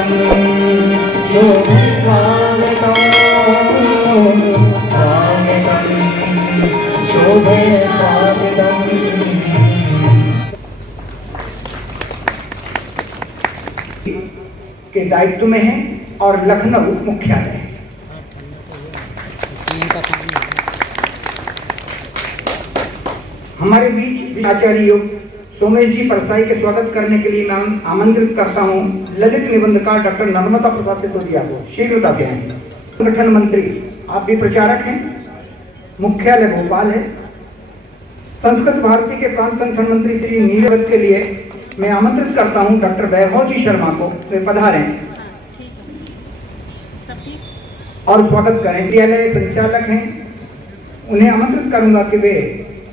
स्वागतम् शुभ स्वागतम् स्वागतम् शुभ स्वागतम्। के दायित्व में है और लखनऊ मुख्यालय। हमारे बीच आचार्य योग सोमेश जी परसाई के स्वागत करने के लिए मैं आमंत्रित करता हूं ललित निबंधकार डॉक्टर नर्मदा प्रसाद सिसोदिया को। शीघ्रता से आएंगे। संगठन मंत्री, आप भी प्रचारक हैं, मुख्यालय भोपाल है। संस्कृत भारती के प्रांत संगठन मंत्री श्री नीरज के लिए मैं आमंत्रित करता हूं डॉक्टर वैभव जी शर्मा को, वे पधारें और स्वागत करें। विद्यालय संचालक हैं, उन्हें आमंत्रित करूंगा कि वे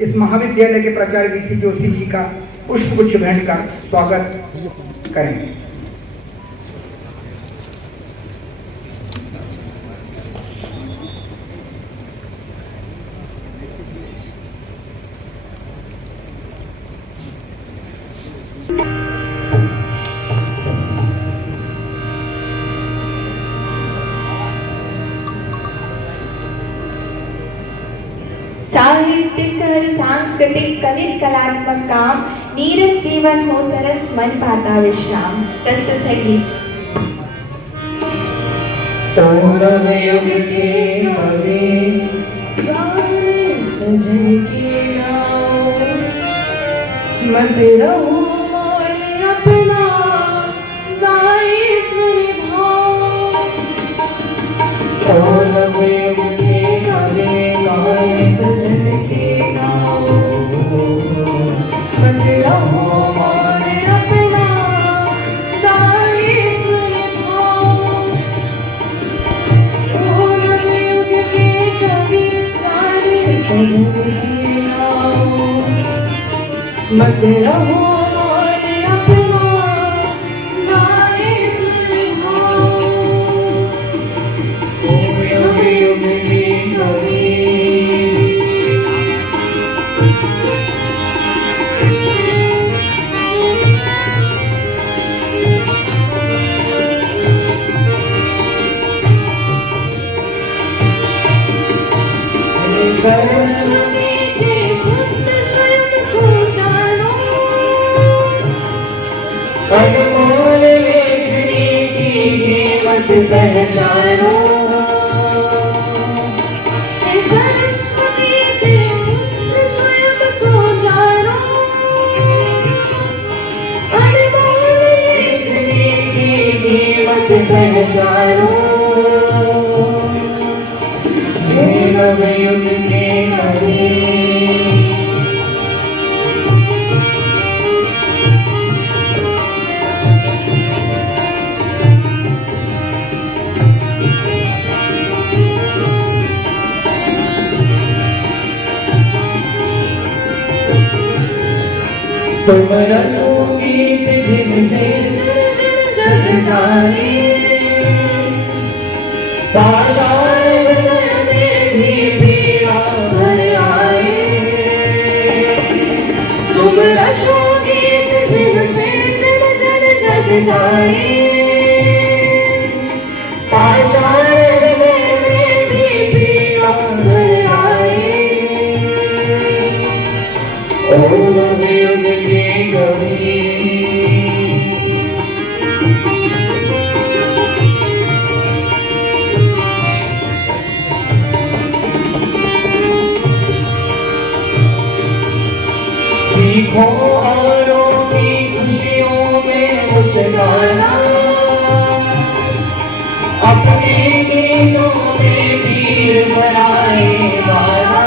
इस महाविद्यालय के प्राचार्य वीसी जोशी जी का पुष्पगुच्छ भेंट कर स्वागत करें। साहित्यिक और सांस्कृतिक कलित कलात्मक काम नीरज जीवन हो सरस मन पाता विश्राम। प्रस्तुत है गीत। युग के कवि सजन के नाम मत रहो अपना दायित्व निभाओ। युग के कवि सजन के नाम मत रहो अपना दायित्व निभाओ। युग के कवि सजन के नाम मत रहो अपना दायित्व निभाओ। युग युग के कवि सरस्वती के खुद स्वयं को जानो। अनमोल लेखनी की कीमत पहचानो। सरस्वती के खुद स्वयं को जानो। अनमोल लेखनी की कीमत पहचानो। युग के कवि तुम रचो गीत जिनसे जग जाने। तुम रचो गीत जिनसे जग जाए। पाषाण हृदय में भी पीड़ा भर आए। ओम युग के कवि सीखो औरों की खुशियों में मुस्कुराना। अपने गीतों में वीर बनाए गाना।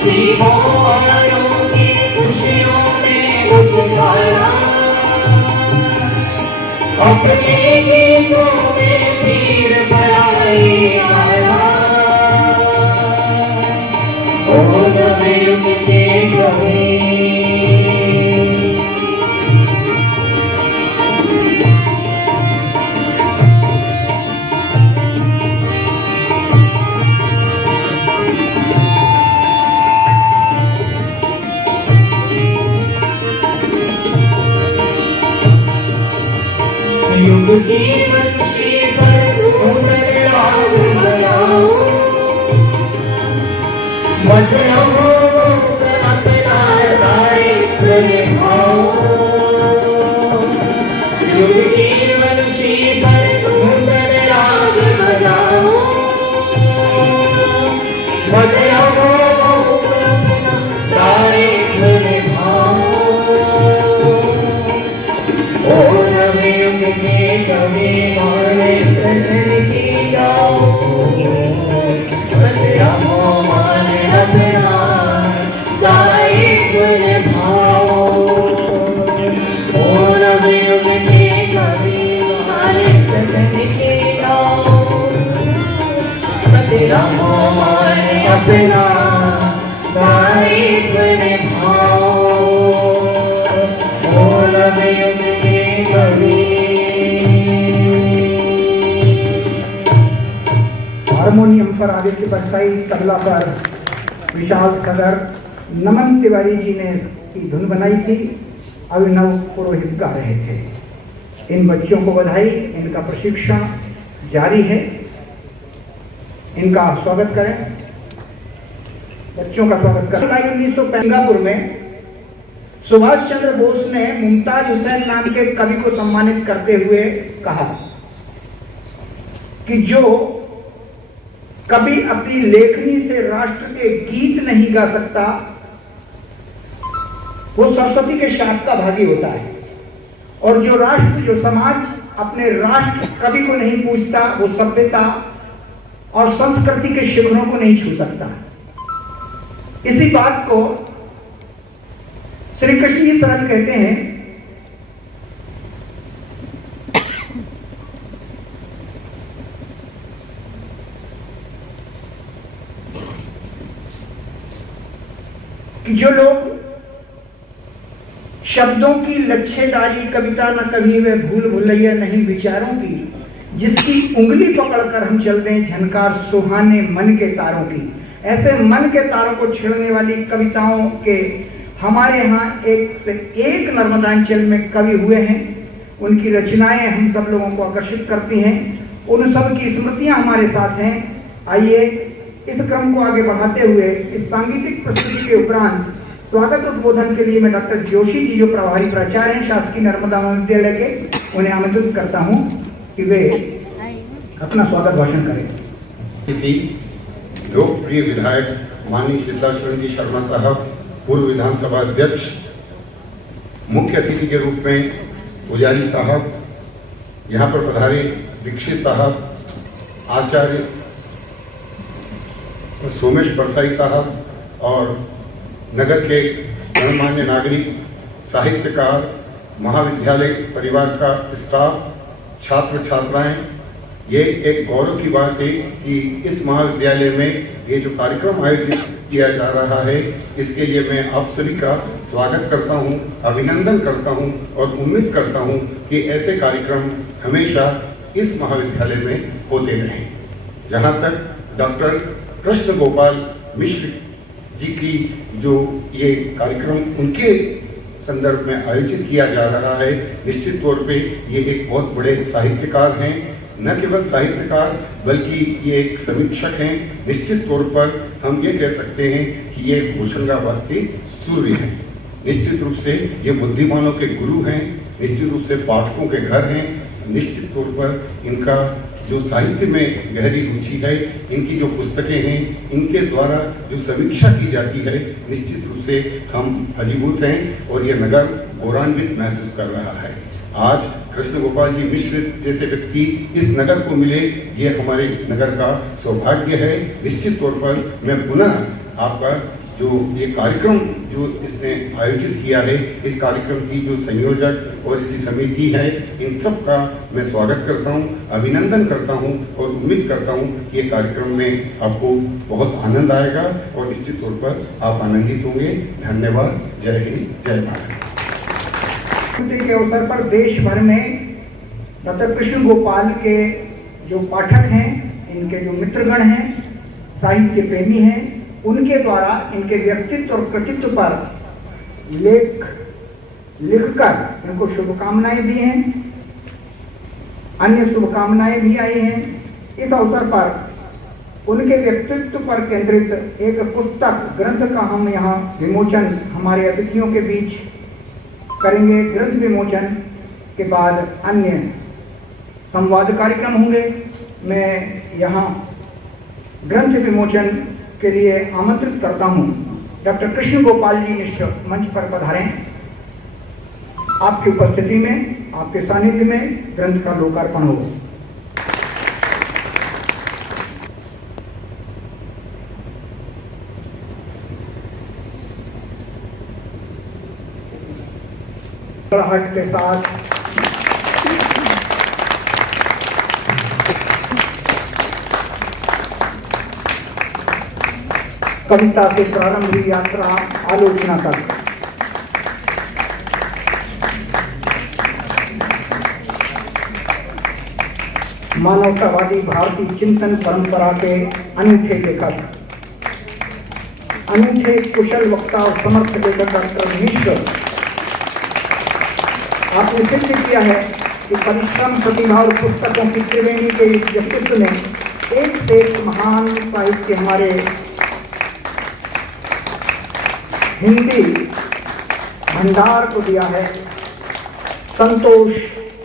सीखो औरों की खुशियों में मुस्कुराना। अपने गीतों में वीर बनाए गाना। युग के कवि युग की वंशी पर नूतन राग बजाओ बदलाओ अपना दायित्व निभाओ युग की वंशी पर नूतन राग बजाओ बदलाओ अपना दायित्व निभाओ ओ नवयुग के कवि माने सजन की गाओ बदलाओ माने अपना दायित्व निभाओ ओ नवयुग के कवि माने सजन की गाओ बदलाओ माने अपना दायित्व निभाओ ओ नवयुग के कवि। हारमोनियम पर आदित्य परसाई, तबला पर विशाल सगर, नमन तिवारी जी ने इसकी धुन बनाई थी, अभिनव पुरोहित गा रहे थे। इन बच्चों को बधाई, इनका प्रशिक्षण जारी है। इनका स्वागत करें, बच्चों का स्वागत करें। 1905 सिंगापुर में सुभाष चंद्र बोस ने मुमताज हुसैन नाम के कवि को सम्मानित करते हुए कहा कि जो कभी अपनी लेखनी से राष्ट्र के गीत नहीं गा सकता वो सरस्वती के शाप का भागी होता है, और जो समाज अपने राष्ट्र कवि को नहीं पूछता वो सभ्यता और संस्कृति के शिखरों को नहीं छू सकता। इसी बात को श्री कृष्ण जी शरण कहते हैं कि जो लोग शब्दों की लच्छेदारी, कविता न कभी वे भूल भुलैया नहीं विचारों की, जिसकी उंगली पकड़कर हम चल दें झनकार सुहाने मन के तारों की। ऐसे मन के तारों को छेड़ने वाली कविताओं के हमारे यहाँ एक से एक नर्मदांचल में कवि हुए हैं। उनकी रचनाएं हम सब लोगों को आकर्षित करती हैं, उन सब की स्मृतियां हमारे साथ हैं। आइए इस क्रम को आगे बढ़ाते हुए इस सांगीतिक प्रस्तुति के उपरांत स्वागत उद्बोधन के लिए मैं डॉक्टर जोशी जी, जो प्रभारी प्राचार्य हैं शासकीय नर्मदा महाविद्यालय के, उन्हें आमंत्रित करता हूं कि वे अपना स्वागत भाषण करें। लोकप्रिय विधायक माननीय शीतलाशरण जी शर्मा साहब, पूर्व विधानसभा अध्यक्ष, मुख्य अतिथि के रूप में पुजारी साहब, यहाँ पर पधारे दीक्षित साहब, आचार्य सोमेश परसाई साहब और नगर के गणमान्य नागरिक, साहित्यकार, महाविद्यालय परिवार का स्टाफ, छात्र छात्राएं, ये एक गौरव की बात है कि इस महाविद्यालय में ये जो कार्यक्रम आयोजित किया जा रहा है, इसके लिए मैं आप सभी का स्वागत करता हूं, अभिनंदन करता हूं और उम्मीद करता हूं कि ऐसे कार्यक्रम हमेशा इस महाविद्यालय में होते रहें। जहां तक डॉक्टर कृष्ण गोपाल मिश्र जी की जो ये कार्यक्रम उनके संदर्भ में आयोजित किया जा रहा है, निश्चित तौर पे ये एक बहुत बड़े साहित्यकार हैं, न केवल साहित्यकार बल्कि ये एक समीक्षक हैं। निश्चित तौर पर हम ये कह सकते हैं कि ये होशंगाबाद के सूर्य हैं। निश्चित रूप से ये बुद्धिमानों के गुरु हैं, निश्चित रूप से पाठकों के घर हैं। निश्चित तौर पर इनका जो साहित्य में गहरी रुचि है, इनकी जो पुस्तकें हैं, इनके द्वारा जो समीक्षा की जाती है, निश्चित रूप से हम अभिभूत हैं और ये नगर गौरवान्वित महसूस कर रहा है। आज कृष्ण गोपाल जी मिश्र जैसे व्यक्ति इस नगर को मिले, ये हमारे नगर का सौभाग्य है। निश्चित तौर पर मैं पुनः आपका जो ये कार्यक्रम जो इसने आयोजित किया है, इस कार्यक्रम की जो संयोजक और इसकी समिति है, इन सब का मैं स्वागत करता हूं, अभिनंदन करता हूं और उम्मीद करता हूं कि ये कार्यक्रम में आपको बहुत आनंद आएगा और निश्चित तौर पर आप आनंदित होंगे। धन्यवाद। जय हिंद, जय भारत। के अवसर पर देश भर में डॉक्टर कृष्ण गोपाल के जो पाठक हैं, इनके जो मित्रगण हैं, साहित्य प्रेमी हैं, उनके द्वारा इनके व्यक्तित्व और कृतित्व पर लेख लिखकर इनको शुभकामनाएं दी हैं। अन्य शुभकामनाएं भी आई हैं। इस अवसर पर उनके व्यक्तित्व पर केंद्रित एक पुस्तक ग्रंथ का हम यहाँ विमोचन हमारे अतिथियों के बीच करेंगे। ग्रंथ विमोचन के बाद अन्य संवाद कार्यक्रम होंगे। मैं यहाँ ग्रंथ विमोचन के लिए आमंत्रित करता हूँ डॉक्टर कृष्ण गोपाल जी मिश्र मंच पर पधारें। आपकी उपस्थिति में, आपके सानिध्य में ग्रंथ का लोकार्पण हो। हट के साथ कविता से प्रारंभ हुई यात्रा आलोचना तक मानवतावादी भारतीय चिंतन परंपरा के अनूठे लेखक, अनूठे कुशल वक्ता और समर्थ लेखक डॉक्टर मिश्र, आपने सिद्ध किया है कि परिश्रम, प्रतिभा और पुस्तकों की त्रिवेणी के इस व्यक्तित्व ने एक से एक महान साहित्य हमारे हिंदी भंडार को दिया है। संतोष,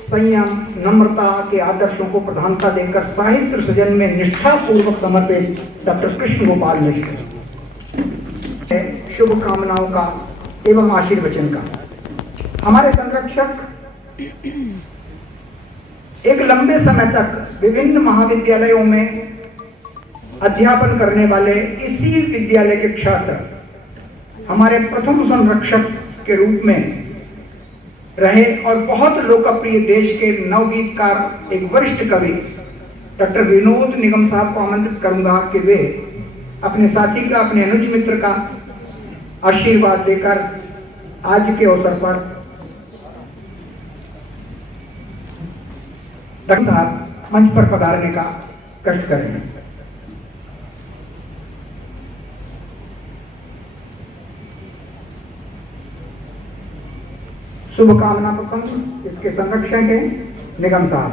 संयम, नम्रता के आदर्शों को प्रधानता देकर साहित्य सृजन में निष्ठापूर्वक समर्पित डॉक्टर कृष्ण गोपाल मिश्र शुभकामनाओं का एवं आशीर्वचन का। हमारे संरक्षक एक लंबे समय तक विभिन्न महाविद्यालयों में अध्यापन करने वाले, इसी विद्यालय के छात्र हमारे प्रथम संरक्षक के रूप में रहे और बहुत लोकप्रिय देश के नवगीतकार एक वरिष्ठ कवि डॉक्टर विनोद निगम साहब को आमंत्रित करूंगा कि वे अपने साथी का, अपने अनुज मित्र का आशीर्वाद देकर आज के अवसर पर डॉक्टर साहब मंच पर पधारने का कष्ट करें। शुभकामना प्रसंग इसके संरक्षक हैं निगम साहब।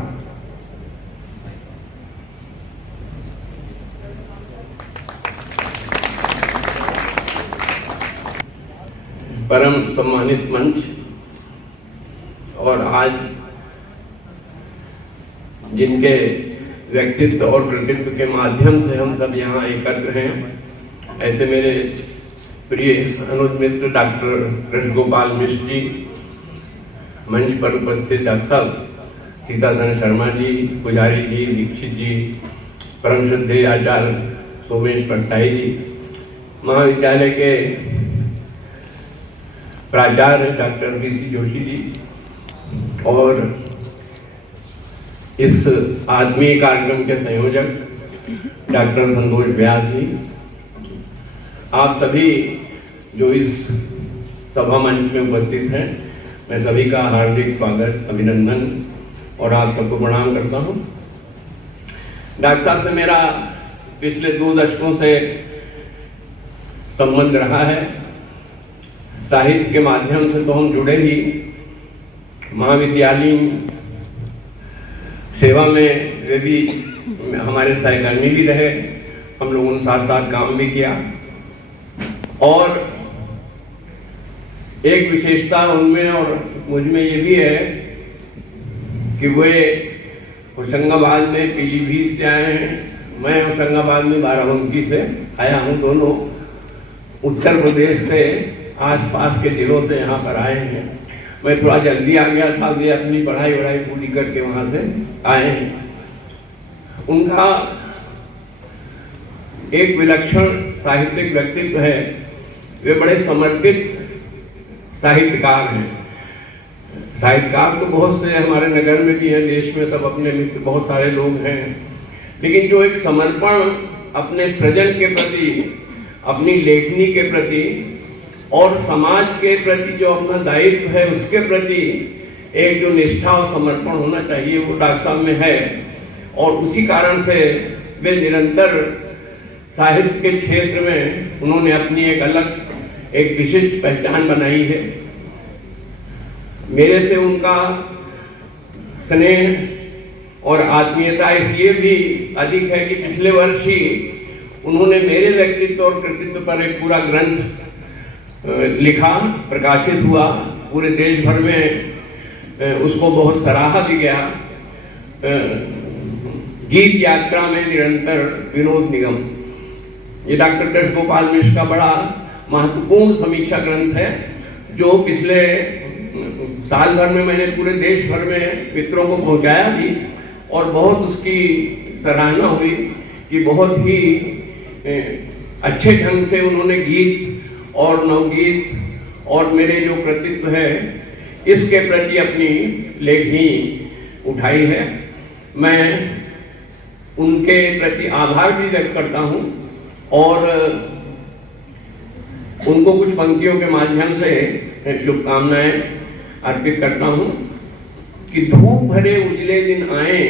परम सम्मानित मंच और आज जिनके व्यक्तित्व और कृतित्व के माध्यम से हम सब यहाँ एकत्र हैं, ऐसे मेरे प्रिय अनुज मित्र डॉक्टर कृष्ण गोपाल मिश्र जी, मंच पर उपस्थित डॉक्टर साहब सीताधन शर्मा जी, पुजारी जी, दीक्षित जी, परम श्रद्धेय आचार्य सोमेश परसाई जी, महाविद्यालय के प्राचार्य डॉक्टर वीसी जोशी जी और इस आत्मीय कार्यक्रम के संयोजक डॉक्टर संतोष व्यास जी, आप सभी जो इस सभा मंच में उपस्थित हैं, मैं सभी का हार्दिक स्वागत, अभिनंदन और आप सबको प्रणाम करता हूं। डॉक्टर साहब से मेरा पिछले 2 दशकों से संबंध रहा है। साहित्य के माध्यम से तो हम जुड़े ही, महाविद्यालयीन सेवा में वे भी हमारे सहकर्मी भी रहे, हम लोगों ने साथ साथ काम भी किया। और एक विशेषता उनमें और मुझ में ये भी है कि वे होशंगाबाद में पीलीभीत से आए हैं, मैं होशंगाबाद में बाराबंकी से आया हूँ। दोनों उत्तर प्रदेश से आसपास के जिलों से यहाँ पर आए हैं। मैं थोड़ा जल्दी आ गया था, वे अपनी पढ़ाई वढ़ाई पूरी करके वहाँ से आए हैं। उनका एक विलक्षण साहित्यिक व्यक्तित्व है, वे बड़े समर्पित साहित्यकार हैं। साहित्यकार तो बहुत से हमारे नगर में भी हैं, देश में सब अपने मित्र बहुत सारे लोग हैं, लेकिन जो एक समर्पण अपने सृजन के प्रति, अपनी लेखनी के प्रति और समाज के प्रति जो अपना दायित्व है उसके प्रति एक जो निष्ठा और समर्पण होना चाहिए वो डॉक्टर साहब में है। और उसी कारण से वे निरंतर साहित्य के क्षेत्र में उन्होंने अपनी एक अलग, एक विशिष्ट पहचान बनाई है। मेरे से उनका स्नेह और आत्मीयता इसलिए भी अधिक है कि पिछले वर्ष ही उन्होंने मेरे व्यक्तित्व और कृतित्व पर एक पूरा ग्रंथ लिखा, प्रकाशित हुआ, पूरे देश भर में उसको बहुत सराहा भी गया। गीत यात्रा में निरंतर विनोद निगम, ये डॉक्टर कृष्ण गोपाल मिश्र का बड़ा महत्वपूर्ण समीक्षा ग्रंथ है, जो पिछले साल भर में मैंने पूरे देश भर में मित्रों को पहुंचाया भी, और बहुत उसकी सराहना हुई कि बहुत ही अच्छे ढंग से उन्होंने गीत और नवगीत और मेरे जो कृतित्व है इसके प्रति अपनी लेखनी उठाई है। मैं उनके प्रति आभार भी व्यक्त करता हूं और उनको कुछ पंक्तियों के माध्यम से शुभकामनाएं अर्पित करता हूं कि धूप भरे उजले दिन आए,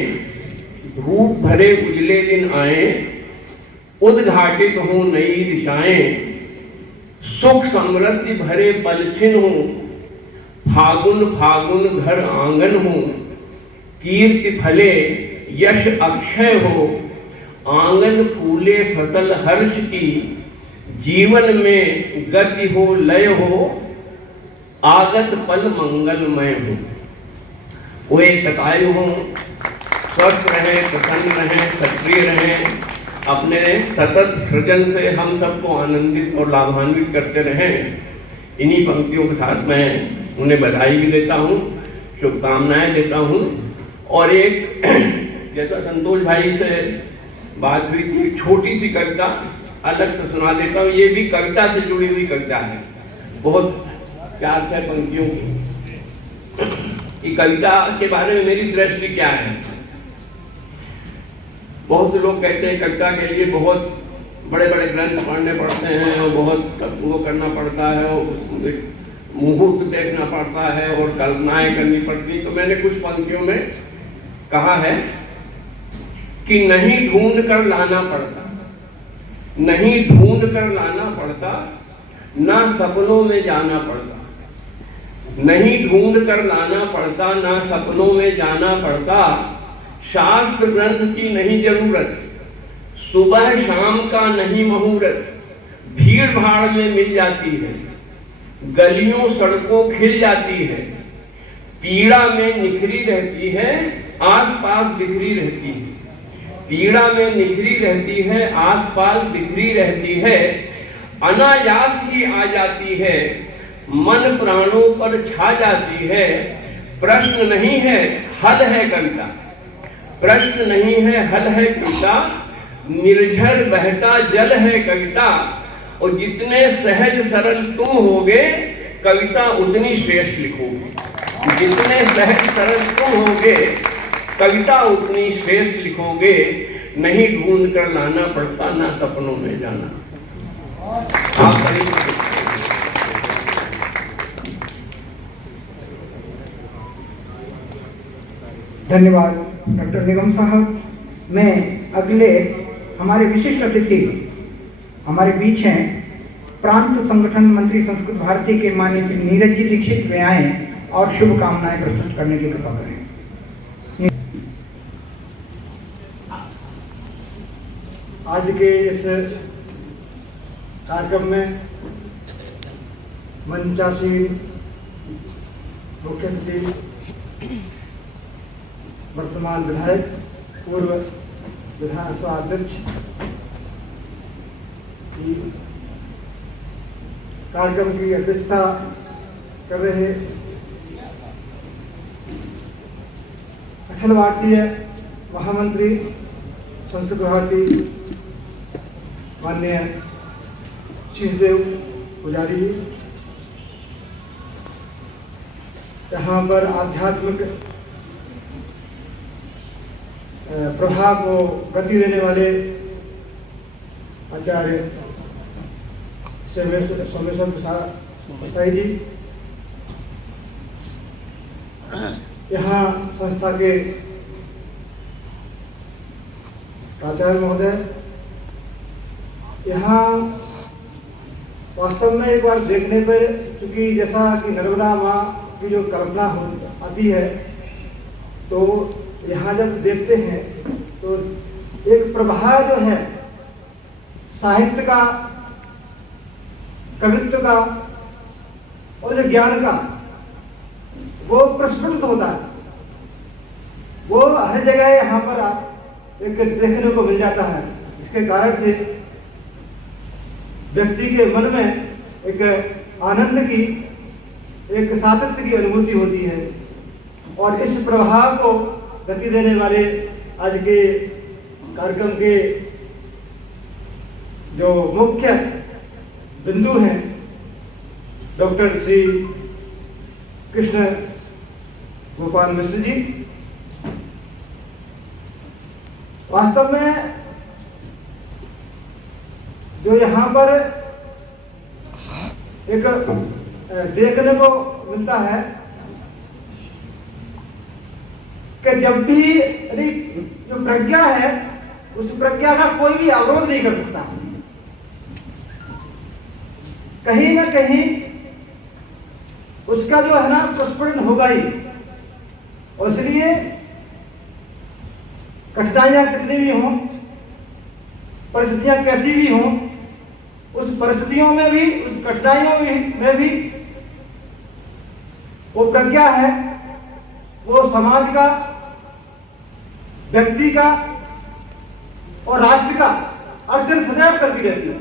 धूप भरे उजले दिन आए, उद्घाटित हो नई दिशाएं, सुख समृद्धि भरे पलछिन हो, फागुन फागुन घर आंगन हो, कीर्ति फले यश अक्षय हो, आंगन फूले फसल हर्ष की, जीवन में गति हो लय हो, आगत पल मंगलमय हो। वो एक शतायु हो, स्वस्थ रहे, प्रसन्न रहे, सक्रिय रहे, अपने सतत सृजन से हम सबको आनंदित और लाभान्वित करते रहें। इन्हीं पंक्तियों के साथ मैं उन्हें बधाई भी देता हूँ, शुभकामनाएं देता हूँ। और एक जैसा संतोष भाई से बात हुई थी, छोटी सी कविता अलग से सुना देता हूँ। ये भी कविता से जुड़ी हुई कविता है, बहुत 4-6 पंक्तियों की। कविता के बारे में मेरी दृष्टि क्या है? बहुत से लोग कहते हैं कविता के लिए बहुत बड़े बड़े ग्रंथ पढ़ने पड़ते हैं और बहुत वो करना पड़ता है और मुहूर्त देखना पड़ता है और कल्पनाएं करनी पड़ती। तो मैंने कुछ पंक्तियों में कहा है कि नहीं ढूंढ कर लाना पड़ता, नहीं ढूंढ कर लाना पड़ता, ना सपनों में जाना पड़ता, नहीं ढूंढ कर लाना पड़ता, ना सपनों में जाना पड़ता, शास्त्र ग्रंथ की नहीं जरूरत, सुबह शाम का नहीं मुहूर्त, भीड़ भाड़ में मिल जाती है, गलियों सड़कों खिल जाती है, पीड़ा में निखरी रहती है, आसपास बिखरी रहती है, पीड़ा में निखरी रहती है, आसपास बिखरी रहती है, अनायास ही आ जाती है, मन प्राणों पर छा जाती है। प्रश्न नहीं है, हल है कविता, प्रश्न नहीं है, हल है कविता, निर्झर बहता जल है कविता, और जितने सहज सरल तुम होगे कविता उतनी श्रेष्ठ लिखोगे। जितने सहज सरल तुम होगे कविता उतनी श्रेष्ठ लिखोगे। नहीं ढूंढ कर लाना पड़ता, ना सपनों में जाना। आप धन्यवाद डॉक्टर निगम साहब। मैं अगले हमारे विशिष्ट अतिथि हमारे बीच हैं, प्रांत संगठन मंत्री संस्कृत भारती के माननीय श्री नीरज जी दीक्षित वे आए और शुभकामनाएं प्रस्तुत करने की कृपा करें। आज के इस कार्यक्रम में मंचासीन मुख्य अतिथि वर्तमान विधायक, पूर्व विधानसभा अध्यक्ष, कार्यक्रम की अध्यक्षता कर रहे अखिल भारतीय महामंत्री संस्कृत भारती माननीय शीशदेव पुजारी जी, यहाँ पर आध्यात्मिक प्रभाव को गति देने वाले आचार्य सोमेश्वर प्रसाद साई जी, यहाँ संस्था के प्राचार्य महोदय, यहाँ वास्तव में एक बार देखने पर, क्योंकि जैसा कि नर्मदा माँ की जो कल्पना हो आती है तो यहाँ जब देखते हैं तो एक प्रवाह जो है साहित्य का, कवित्व का और जो ज्ञान का, वो प्रस्फुटित होता है। वो हर जगह यहाँ पर एक देखने को मिल जाता है। इसके कारण से व्यक्ति के मन में एक आनंद की, एक सातत्य की अनुभूति होती है। और इस प्रवाह को गति देने वाले आज के कार्यक्रम के जो मुख्य बिंदु हैं, डॉक्टर श्री कृष्ण गोपाल मिश्र जी, वास्तव में जो यहाँ पर एक देखने को मिलता है कि जब भी जो प्रज्ञा है, उस प्रज्ञा का कोई भी अवरोध नहीं कर सकता। कहीं ना कहीं उसका जो है ना प्रस्फुटन होगा ही। और इसलिए कठिनाइयां कितनी भी हों, परिस्थितियां कैसी भी हों, उस परिस्थितियों में भी, उस कठिनाइयों में भी वो प्रज्ञा है, वो समाज का, व्यक्ति का और राष्ट्र का अर्जन सदैव करती रहती है।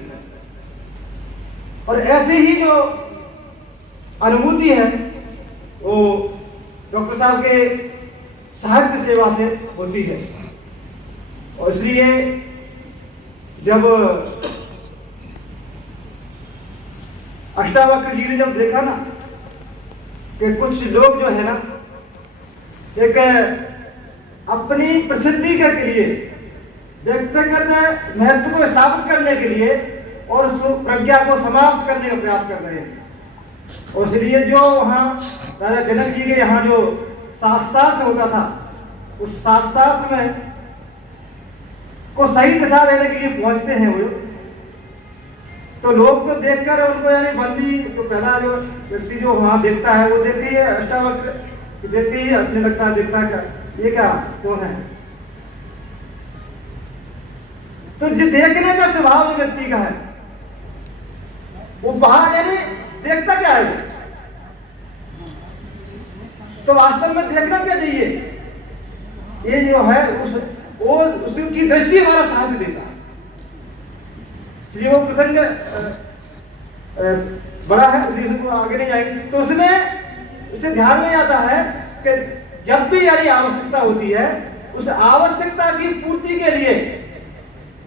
और ऐसे ही जो अनुभूति है वो डॉक्टर साहब के साहित्य सेवा से होती है। और इसलिए जब अष्टावक्र जी ने जब देखा ना कि कुछ लोग जो है ना एक अपनी प्रसिद्धि के लिए, व्यक्तिगत महत्व को स्थापित करने के लिए और उस प्रज्ञा को समाप्त करने का प्रयास कर रहे हैं। और इसलिए जो वहाँ राजा जनक जी के यहाँ जो शास्त्रार्थ होता था, उस शास्त्रार्थ में को सही दिशा देने के लिए पहुंचते हैं वो, तो लोग तो देखकर उनको, यानी बंदी जो पहला जो व्यक्ति जो वहाँ देखता है वो देखते ही अष्टावक्र देखते ही हंसने लगता है, देखता है ये क्या कौन है। तो जो देखने का स्वभाव व्यक्ति का है, वो बाहर यानी देखता क्या है, तो वास्तव में देखना क्या चाहिए, ये जो है उसकी दृष्टि हमारा साथ देता है। इसलिए वो प्रसंग बड़ा है, इसलिए आगे नहीं जाएंगे। तो उसमें उसे ध्यान में आता है कि जब भी यानी आवश्यकता होती है, उस आवश्यकता की पूर्ति के लिए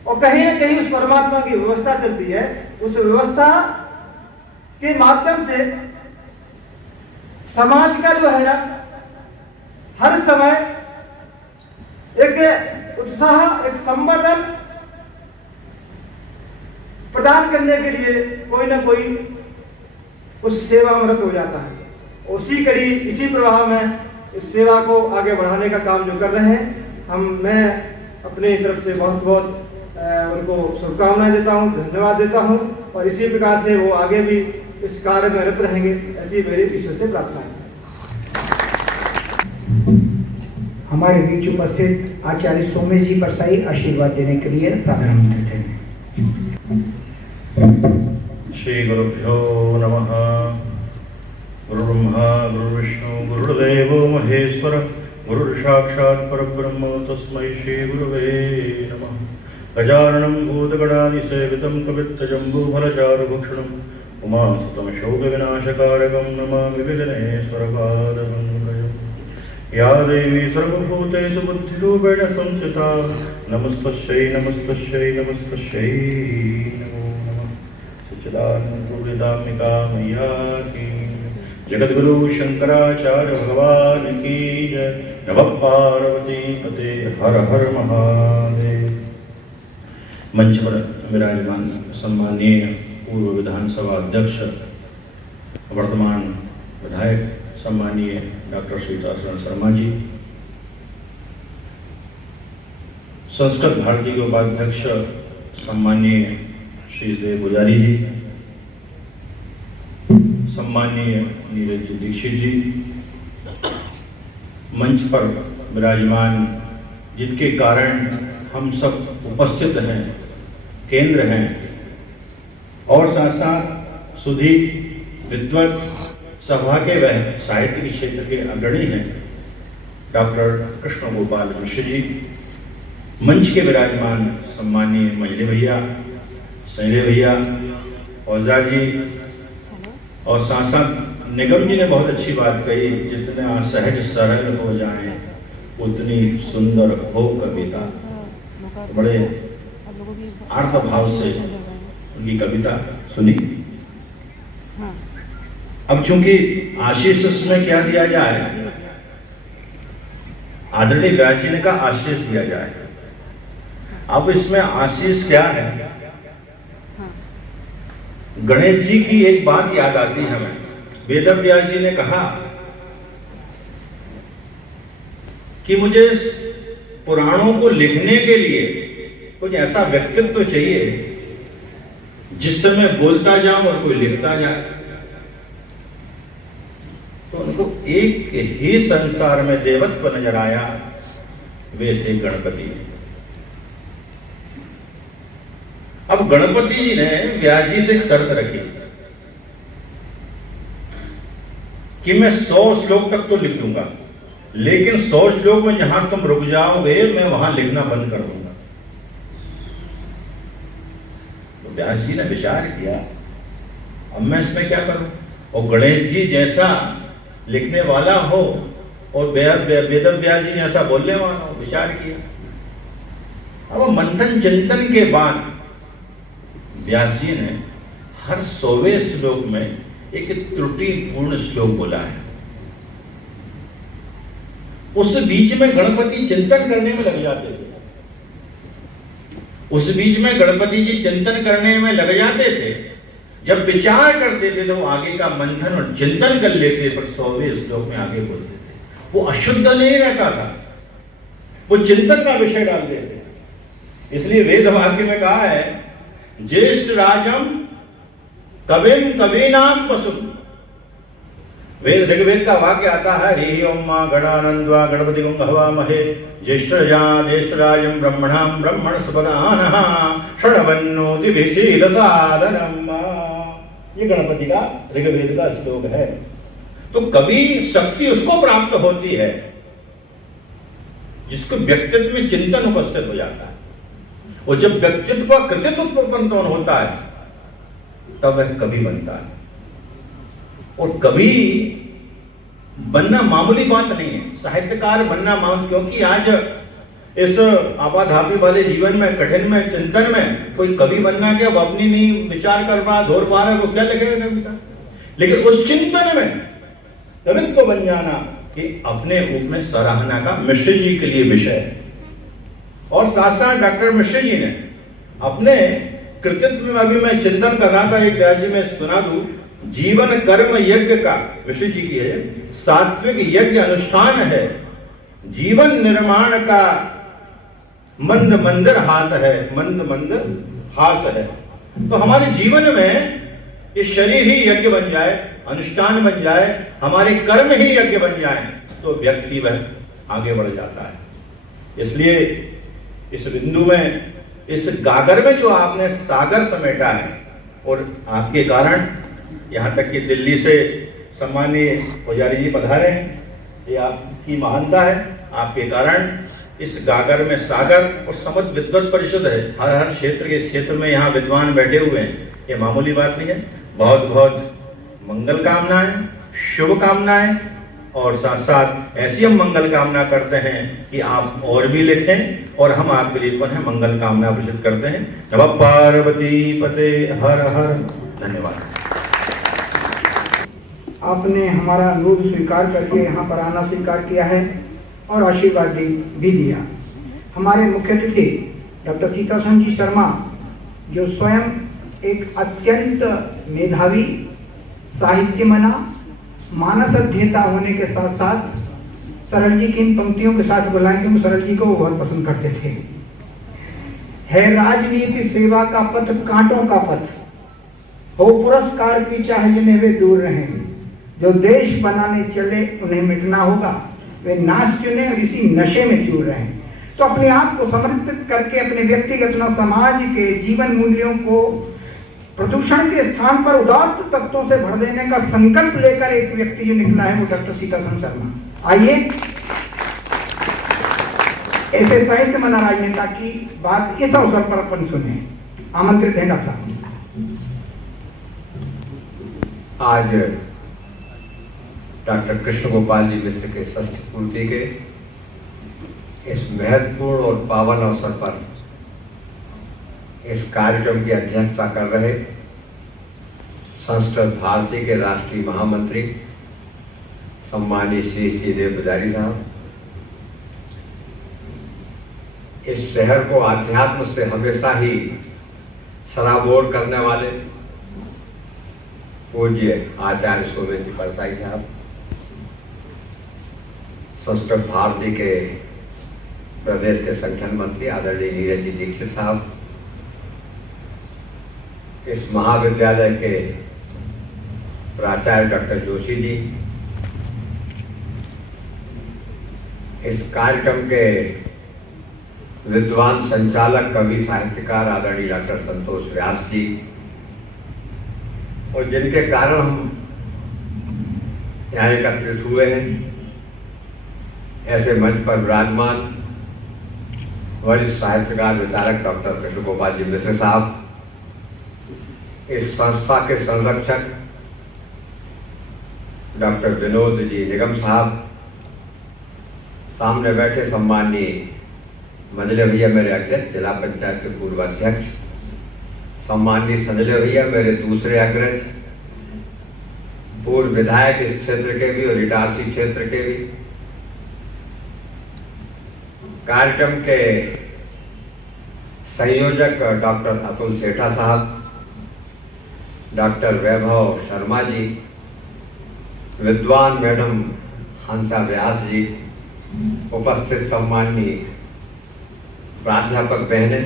और कहीं न कहीं उस परमात्मा की व्यवस्था चलती है। उस व्यवस्था के माध्यम से समाज का जो है ना हर समय एक उत्साह, एक संवर्धन प्रदान करने के लिए कोई ना कोई उस सेवा में रत हो जाता है। उसी कड़ी, इसी प्रवाह में इस सेवा को आगे बढ़ाने का काम जो कर रहे हैं, मैं अपनी तरफ से बहुत बहुत उनको शुभकामनाएं देता हूं, धन्यवाद देता हूं। और इसी प्रकार से वो आगे भी इस कार्य में रत रहेंगे, ऐसी मेरी ईश्वर से प्रार्थना है। हमारे बीच उपस्थित आचार्य सोमेश जी परसाई आशीर्वाद देने के लिए सादर आमंत्रित हैं। श्री गुरुभ्यो नमः। गुरुर्ब्रह्मा गुरुर्विष्णु गुरुर्देवो महेश्वर गुरुर्साक्षात् परब्रह्म तस्मै श्री गुरुवे नमः। गजाननं भूतगणादिसेवितं कवित्तजम्बूफलचारुभक्षणम् उमासुतं शोकविनाशकारकं नमामि विघ्नेश्वरपादपङ्कजम्। या देवी सर्वभूतेषु बुद्धिरूपेण संस्थिता नमस्तस्यै नमस्तस्यै नमस्तस्यै नमो नमः। सच्चिदानन्दरूपिताम्बिका मैया की जगद्गुरु शंकराचार्य भगवान की जय। नमः पार्वती पते हर हर महादेव। मंच पर विराजमान सम्माननीय पूर्व विधानसभा अध्यक्ष, वर्तमान विधायक सम्माननीय डॉक्टर सीतासरण शर्मा जी, संस्कृत भारती के उपाध्यक्ष सम्माननीय श्री देव पुजारी जी, सम्माननीय नीरज दीक्षित जी, मंच पर विराजमान, जिनके कारण हम सब उपस्थित हैं, केंद्र हैं, और साथ साथ सुधी विद्वत सभा के वह साहित्य के क्षेत्र के अग्रणी हैं डॉक्टर कृष्ण गोपाल मिश्र जी, मंच के विराजमान सम्मानीय मंजरी भैया, संजय भैया, औजा जी, और साथ साथ निगम जी ने बहुत अच्छी बात कही, जितना सहज सरल हो जाए उतनी सुंदर हो कविता। बड़े अर्थ भाव से उनकी कविता सुनी। अब चूंकि आशीष में क्या दिया जाए, आदरणीय व्यास जी ने का आशीष दिया जाए। अब इसमें आशीष क्या है? गणेश जी की एक बात याद आती है हमें। वेद व्यास जी ने कहा कि मुझे पुराणों को लिखने के लिए कुछ ऐसा व्यक्तित्व चाहिए जिससे मैं बोलता जाऊं और कोई लिखता जाए। तो उनको एक ही संसार में देवत्व नजर आया, वे थे गणपति। अब गणपति जी ने व्यास जी से एक शर्त रखी कि मैं 100 श्लोक तक तो लिख दूंगा, लेकिन 100 श्लोक में जहां तुम रुक जाओगे मैं वहां लिखना बंद कर दूंगा। तो व्यास जी ने विचार किया, अब मैं इसमें क्या करूं? और गणेश जी जैसा लिखने वाला हो और वेद व्यास जी जैसा बोलने वाला हो, विचार किया। अब मंथन चिंतन के बाद व्यास जी ने हर 100वें श्लोक में एक त्रुटिपूर्ण श्लोक बोला है। उस बीच में गणपति चिंतन करने में लग जाते थे। उस बीच में गणपति जी चिंतन करने में लग जाते थे। जब विचार करते थे तो आगे का मंथन और चिंतन कर लेते, पर 100वें श्लोक में आगे बोलते थे। वो अशुद्ध नहीं रहता था, वो चिंतन का विषय डाल देते। इसलिए वेद वाक्य में कहा है, ज्येष्ठ राजम कविम कवीनाम पशुम। वेद ऋग्वेद का वाक्य आता है, हि ओम गणानंद्वा गणपति हवा महे ज्येष्ठ राजम ब्रह्मणाम ब्रह्मण सुपदानः षडवन्नो दिभिषीद साधनम। ये गणपति का ऋग्वेद का श्लोक है। तो कभी शक्ति उसको प्राप्त होती है जिसको व्यक्तित्व में चिंतन उपस्थित हो जाता है, और जब व्यक्तित्व का कृतित्व उत्पन्न होता है तब वह कवि बनता है। और कवि बनना मामूली बात नहीं है, साहित्यकार बनना मामूली, क्योंकि आज इस आपाधापी वाले जीवन में, कठिन में, चिंतन में कोई कवि बनना क्या, वो अपनी नहीं विचार कर पा धोर पा रहा, वो क्या लिखेगा कविता? लेकिन उस चिंतन में कवित्व बन जाना कि अपने रूप में सराहना का मिश्र जी के लिए विषय है। और साथ साथ डॉक्टर मिश्र जी ने अपने कृतित्व में, अभी मैं चिंतन कर रहा था, एक राज्य में सुना दूं, जीवन कर्म यज्ञ का मिश्र जी की है, सात्विक यज्ञ अनुष्ठान है, जीवन निर्माण का मंद मंदिर हाथ है, मंद मंद हास है। तो हमारे जीवन में ये शरीर ही यज्ञ बन जाए, अनुष्ठान बन जाए, हमारे कर्म ही यज्ञ बन जाए, तो व्यक्ति वह आगे बढ़ जाता है। इसलिए इस बिंदु में, इस गागर में जो आपने सागर समेटा है, और आपके कारण यहाँ तक कि दिल्ली से सम्मानीय पुजारी जी पधारे हैं, ये आपकी महानता है। आपके कारण इस गागर में सागर, और समस्त विद्वत परिषद है, हर क्षेत्र के क्षेत्र में यहाँ विद्वान बैठे हुए हैं, ये मामूली बात नहीं है। बहुत बहुत मंगल कामनाएं, शुभ कामनाएं, और साथ साथ ऐसी हम मंगल कामना करते हैं कि आप और भी लिखें, और हम आपके लिए मंगल कामना प्रस्तुत करते हैं। नमः पार्वती पते हर हर। धन्यवाद। आपने हमारा अनुरोध स्वीकार करके यहाँ पर आना स्वीकार किया है और आशीर्वाद भी दिया। हमारे मुख्य अतिथि डॉक्टर सीतासन जी शर्मा, जो स्वयं एक अत्यंत मेधावी साहित्यमना, मानस अध्येता होने के साथ साथ सरल जी की इन पंक्तियों के साथ बुलाएं, क्योंकि सरल जी को वो बहुत पसंद करते थे। है राजनीति सेवा का पथ कांटों का पथ, हो पुरस्कार की चाहे जिन्हें वे दूर रहें, जो देश बनाने चले उन्हें मिटना होगा, वे नाश चुने और इसी नशे में चूर रहे हैं। तो अपने आप को समर्पित करके अपने व्यक्तिगत न समाज के जीवन मूल्यों को प्रदूषण के स्थान पर उदात्त तत्वों से भर देने का संकल्प लेकर एक व्यक्ति जो निकला है वो डॉक्टर सीताराम शर्मा। आइए ऐसे साहित्य मना राजनेता की बात इस अवसर पर अपन सुने। आमंत्रित है डॉक्टर साहब। आज डॉक्टर कृष्ण गोपाल जी मिश्र के षष्ठ पूर्ति के इस महत्वपूर्ण और पावन अवसर पर इस कार्यक्रम की अध्यक्षता कर रहे संस्कृत भारती के राष्ट्रीय महामंत्री सम्मानीय श्री देव पुजारी साहब, इस शहर को आध्यात्म से हमेशा ही सराबोर करने वाले पूज्य आचार्य सोमेश जी परसाई साहब, संस्कृत भारती के प्रदेश के संगठन मंत्री आदरणीय नीरज जी दीक्षित साहब, इस महाविद्यालय के प्राचार्य डॉक्टर जोशी जी, इस कार्यक्रम के विद्वान संचालक कवि साहित्यकार आदरणीय डॉक्टर संतोष व्यास जी, और जिनके कारण हम यहाँ एकत्रित हुए हैं, ऐसे मंच पर विराजमान वरिष्ठ साहित्यकार विचारक डॉक्टर कृष्ण गोपाल जी मिश्र साहब, इस संस्था के संरक्षक डॉक्टर विनोद जी निगम साहब, सामने बैठे सम्माननीय मंजले भैया मेरे अध्यक्ष, जिला पंचायत के पूर्व अध्यक्ष, सम्माननीय संजले भैया मेरे दूसरे अग्रज, पूर्व विधायक इस क्षेत्र के भी और इटारसी क्षेत्र के भी, कार्यक्रम के संयोजक डॉक्टर अतुल सेठा साहब, डॉक्टर वैभव शर्मा जी, विद्वान मैडम हंसा व्यास जी, उपस्थित सम्माननीय प्राध्यापक बहने,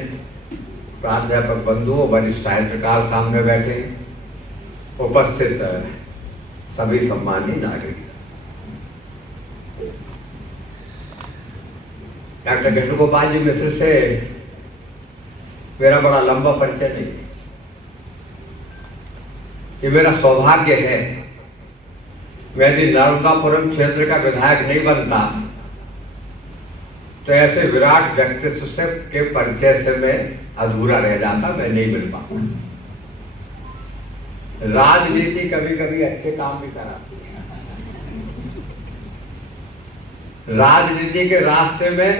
प्राध्यापक बंधुओं, वरिष्ठ साहित्यकार सामने बैठे, उपस्थित सभी सम्मानीय नागरिक। डॉक्टर कृष्ण गोपाल जी मिश्र से मेरा बड़ा लंबा परिचय नहीं, ये मेरा सौभाग्य है। मैं यदि नर्मदापुरम क्षेत्र का विधायक नहीं बनता तो ऐसे विराट व्यक्तित्व से के परिचय से मैं अधूरा रह जाता, मैं नहीं मिल पाता। राजनीति कभी कभी अच्छे काम भी कराती है। राजनीति के रास्ते में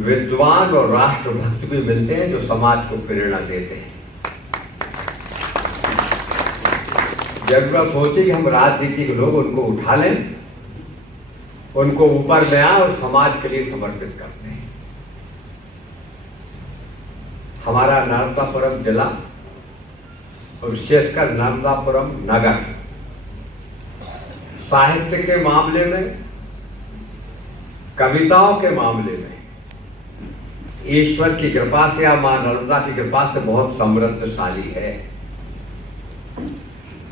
विद्वान और राष्ट्रभक्त भी मिलते हैं जो समाज को प्रेरणा देते हैं। जरूरत होती कि हम राजनीतिक लोग उनको उठा लें, उनको ऊपर ले आए और समाज के लिए समर्पित करते हैं। हमारा नर्मदापुरम जिला और विशेषकर नर्मदापुरम नगर साहित्य के मामले में, कविताओं के मामले में ईश्वर की कृपा से या मां नर्मदा की कृपा से बहुत समृद्धशाली है।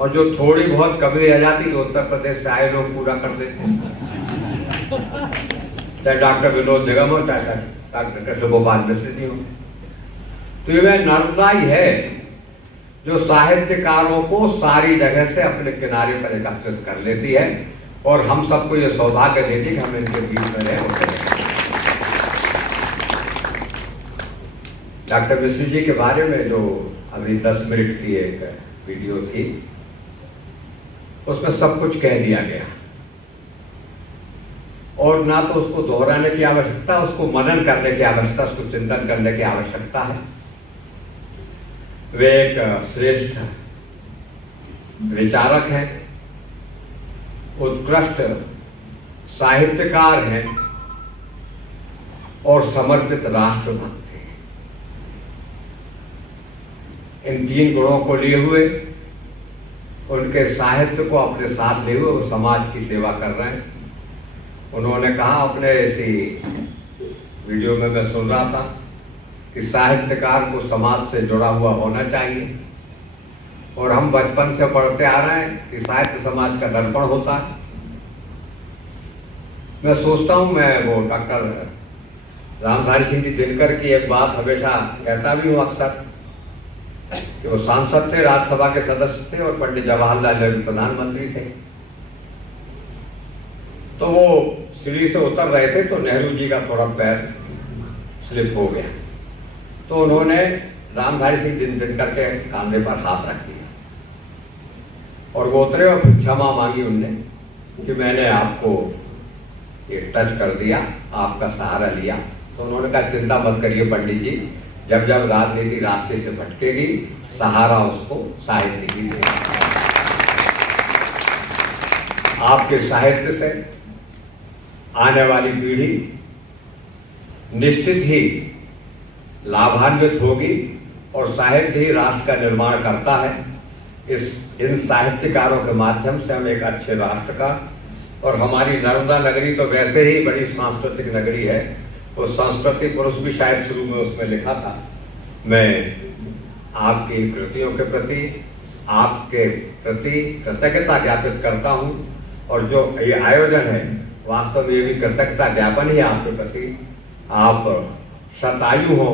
और जो थोड़ी बहुत कमी रह जाती तो उत्तर प्रदेश से आए लोग पूरा कर देते हैं, चाहे डॉक्टर विनोद निगम हो, चाहे डॉक्टर कृष्ण गोपाल मिश्र जी हो। तो ये नर्मदा ही है जो साहित्यकारों को सारी जगह से अपने किनारे पर एकत्रित कर लेती है, और हम सबको ये सौभाग्य देती कि हम इनके बीच में रहे। डॉक्टर मिश्र जी के बारे में जो अभी 10 मिनट की एक वीडियो थी, उसमें सब कुछ कह दिया गया, और ना तो उसको दोहराने की आवश्यकता, उसको मनन करने की आवश्यकता, उसको चिंतन करने की आवश्यकता है। वे एक श्रेष्ठ विचारक हैं, उत्कृष्ट साहित्यकार हैं और समर्पित राष्ट्रभक्त हैं। इन 3 गुणों को लिए हुए, उनके साहित्य को अपने साथ लिए हुए वो समाज की सेवा कर रहे हैं। उन्होंने कहा अपने इसी वीडियो में मैं सुन रहा था कि साहित्यकार को समाज से जुड़ा हुआ होना चाहिए, और हम बचपन से पढ़ते आ रहे हैं कि साहित्य समाज का दर्पण होता है। मैं सोचता हूँ, मैं वो डॉक्टर रामधारी सिंह जी दिनकर की एक बात हमेशा कहता भी हूँ अक्सर, कि वो सांसद थे, राज्यसभा के सदस्य थे और पंडित जवाहरलाल नेहरू प्रधानमंत्री थे। तो वो सीढ़ी से उतर रहे थे तो नेहरू जी का थोड़ा पैर स्लिप हो गया, तो उन्होंने रामधारी सिंह दिनकर के कंधे पर हाथ रख दिया और वो उतरे और क्षमा मांगी उनने कि मैंने आपको ये टच कर दिया, आपका सहारा लिया। तो उन्होंने कहा चिंता मत करिए पंडित जी, जब जब राजनीति रास्ते से भटकेगी सहारा उसको साहित्य की देगा। आपके साहित्य से आने वाली पीढ़ी निश्चित ही लाभान्वित होगी और साहित्य ही राष्ट्र का निर्माण करता है। इन साहित्यकारों के माध्यम से हम एक अच्छे राष्ट्र का, और हमारी नर्मदा नगरी तो वैसे ही बड़ी सांस्कृतिक नगरी है, वो संस्कृति पुरुष भी शायद शुरू में उसमें लिखा था। मैं आपकी कृतियों के प्रति, आपके प्रति कृतज्ञता ज्ञापित करता हूँ और जो ये आयोजन है वास्तव में ये भी कृतज्ञता ज्ञापन ही आपके प्रति। आप शतायु हो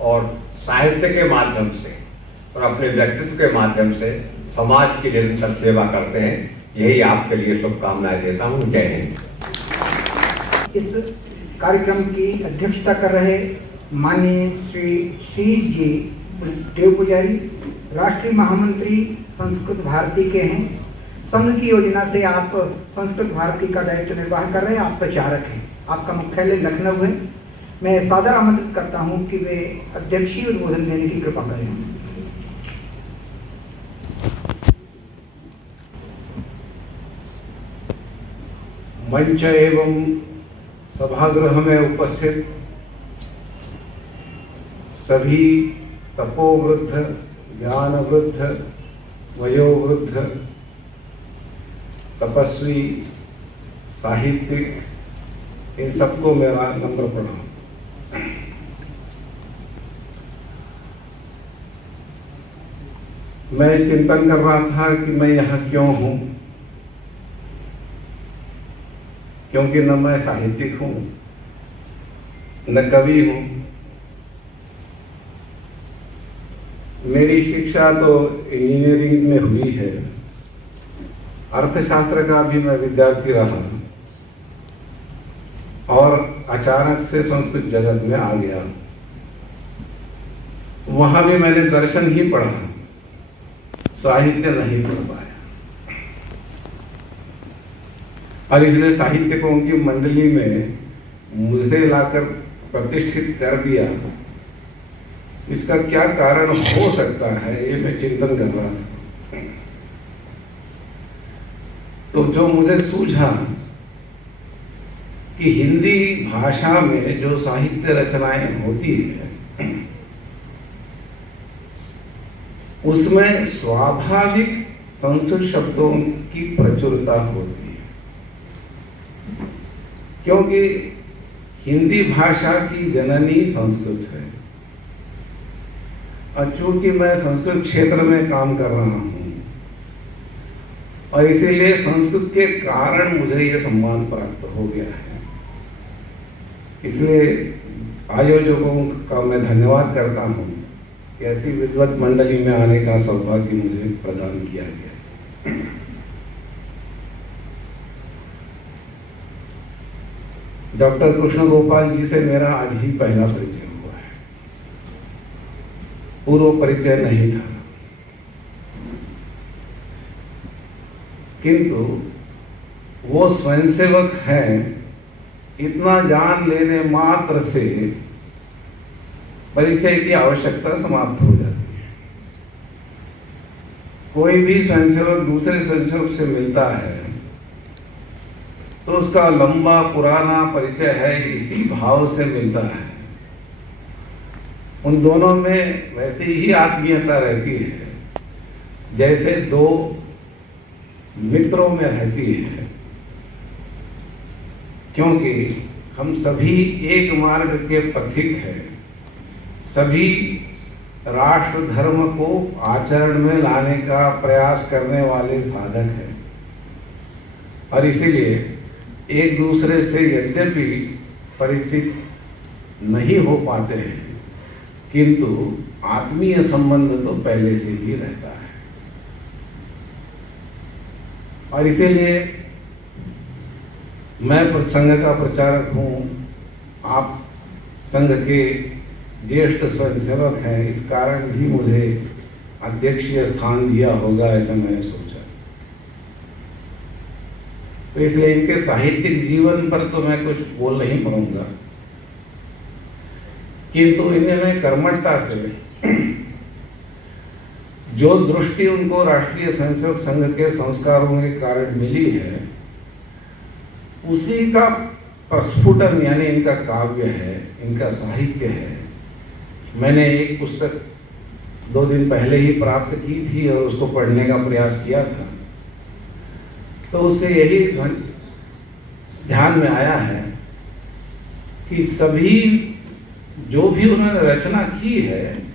और साहित्य के माध्यम से और अपने व्यक्तित्व के माध्यम से समाज की निरंतर सेवा करते हैं, यही आपके लिए शुभकामनाएं देता हूँ। जय हिंद। इस कार्यक्रम की अध्यक्षता कर रहे माननीय श्री शीश जी देव पुजारी राष्ट्रीय महामंत्री संस्कृत भारती के हैं। संघ की योजना से आप संस्कृत भारती का दायित्व निर्वाह कर रहे हैं, आप प्रचारक हैं, आपका मुख्यालय लखनऊ है। मैं सादर आमंत्रित करता हूं कि वे अध्यक्षीय उद्बोधन देने की कृपा करें। मंच एवं सभागृह में उपस्थित सभी तपोवृद्ध, ज्ञानवृद्ध, वयोवृद्ध, तपस्वी, साहित्यिक, इन सबको मेरा नम्र प्रणाम। मैं चिंतन कर रहा था कि मैं यहाँ क्यों हूँ, क्योंकि न मैं साहित्यिक हूँ न कवि हूँ। मेरी शिक्षा तो इंजीनियरिंग में हुई है, अर्थशास्त्र का भी मैं विद्यार्थी रहा और अचानक से संस्कृत जगत में आ गया। वहां भी मैंने दर्शन ही पढ़ा, साहित्य नहीं पढ़ पाया और इसलिए साहित्यकों की मंडली में मुझे लाकर प्रतिष्ठित कर दिया। इसका क्या कारण हो सकता है, ये मैं चिंतन कर रहा था। तो जो मुझे सूझा कि हिंदी भाषा में जो साहित्य रचनाएं होती है उसमें स्वाभाविक संस्कृत शब्दों की प्रचुरता होती है, क्योंकि हिंदी भाषा की जननी संस्कृत है और चूंकि मैं संस्कृत क्षेत्र में काम कर रहा हूं और इसीलिए संस्कृत के कारण मुझे यह सम्मान प्राप्त हो गया है। इसलिए आयोजकों का मैं धन्यवाद करता हूं कि ऐसी विद्वत मंडली में आने का सौभाग्य मुझे प्रदान किया गया। डॉक्टर कृष्ण गोपाल जी से मेरा आज ही पहला परिचय हुआ है, पूर्व परिचय नहीं था, किंतु वो स्वयंसेवक हैं, इतना जान लेने मात्र से परिचय की आवश्यकता समाप्त हो जाती है। कोई भी स्वयंसेवक दूसरे स्वयंसेवक से मिलता है तो उसका लंबा पुराना परिचय है, इसी भाव से मिलता है। उन दोनों में वैसी ही आत्मीयता रहती है जैसे दो मित्रों में रहती है, क्योंकि हम सभी एक मार्ग के पथिक हैं, सभी राष्ट्र धर्म को आचरण में लाने का प्रयास करने वाले साधक हैं और इसीलिए एक दूसरे से यद्यपि परिचित नहीं हो पाते हैं, किंतु आत्मीय संबंध तो पहले से ही रहता है। और इसीलिए मैं संघ का प्रचारक हूँ, आप संघ के ज्येष्ठ स्वयंसेवक हैं, इस कारण भी मुझे अध्यक्षीय स्थान दिया होगा ऐसा मैंने सोचा। तो इसलिए इनके साहित्यिक जीवन पर तो मैं कुछ बोल नहीं पाऊंगा, किंतु इन्हें कर्मठता से जो दृष्टि उनको राष्ट्रीय स्वयंसेवक संघ के संस्कारों के कारण मिली है, उसी का प्रस्फुटन यानी इनका काव्य है, इनका साहित्य है। मैंने एक पुस्तक 2 दिन पहले ही प्राप्त की थी और उसको पढ़ने का प्रयास किया था, तो उससे यही ध्यान में आया है कि सभी जो भी उन्होंने रचना की है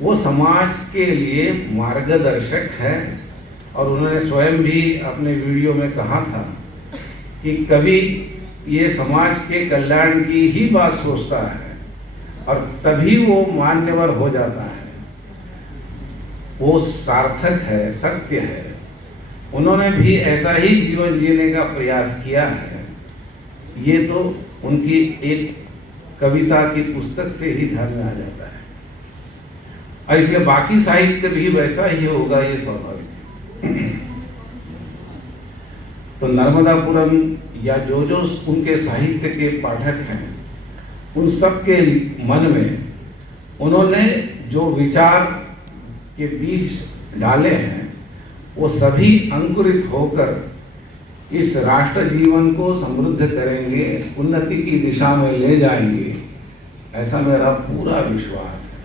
वो समाज के लिए मार्गदर्शक है। और उन्होंने स्वयं भी अपने वीडियो में कहा था कि कभी ये समाज के कल्याण की ही बात सोचता है और तभी वो मान्यवर हो जाता है, वो सार्थक है, सत्य है। उन्होंने भी ऐसा ही जीवन जीने का प्रयास किया है। ये तो उनकी एक कविता की पुस्तक से ही ध्यान में आ जाता है, और इसलिए बाकी साहित्य भी वैसा ही होगा, ये स्वाभाविक है। तो नर्मदापुरम या जो उनके साहित्य के पाठक हैं, उन सब के मन में उन्होंने जो विचार के बीज डाले हैं वो सभी अंकुरित होकर इस राष्ट्र जीवन को समृद्ध करेंगे, उन्नति की दिशा में ले जाएंगे, ऐसा मेरा पूरा विश्वास है।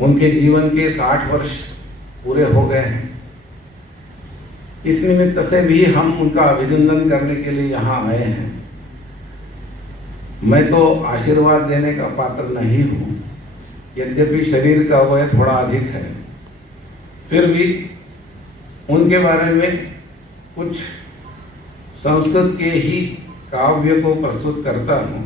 उनके जीवन के 60 वर्ष पूरे हो गए हैं। इस निमित्त से भी हम उनका अभिनंदन करने के लिए यहाँ आए हैं। मैं तो आशीर्वाद देने का पात्र नहीं हूँ, यद्यपि शरीर का वय थोड़ा अधिक है, फिर भी उनके बारे में कुछ संस्कृत के ही काव्य को प्रस्तुत करता हूँ।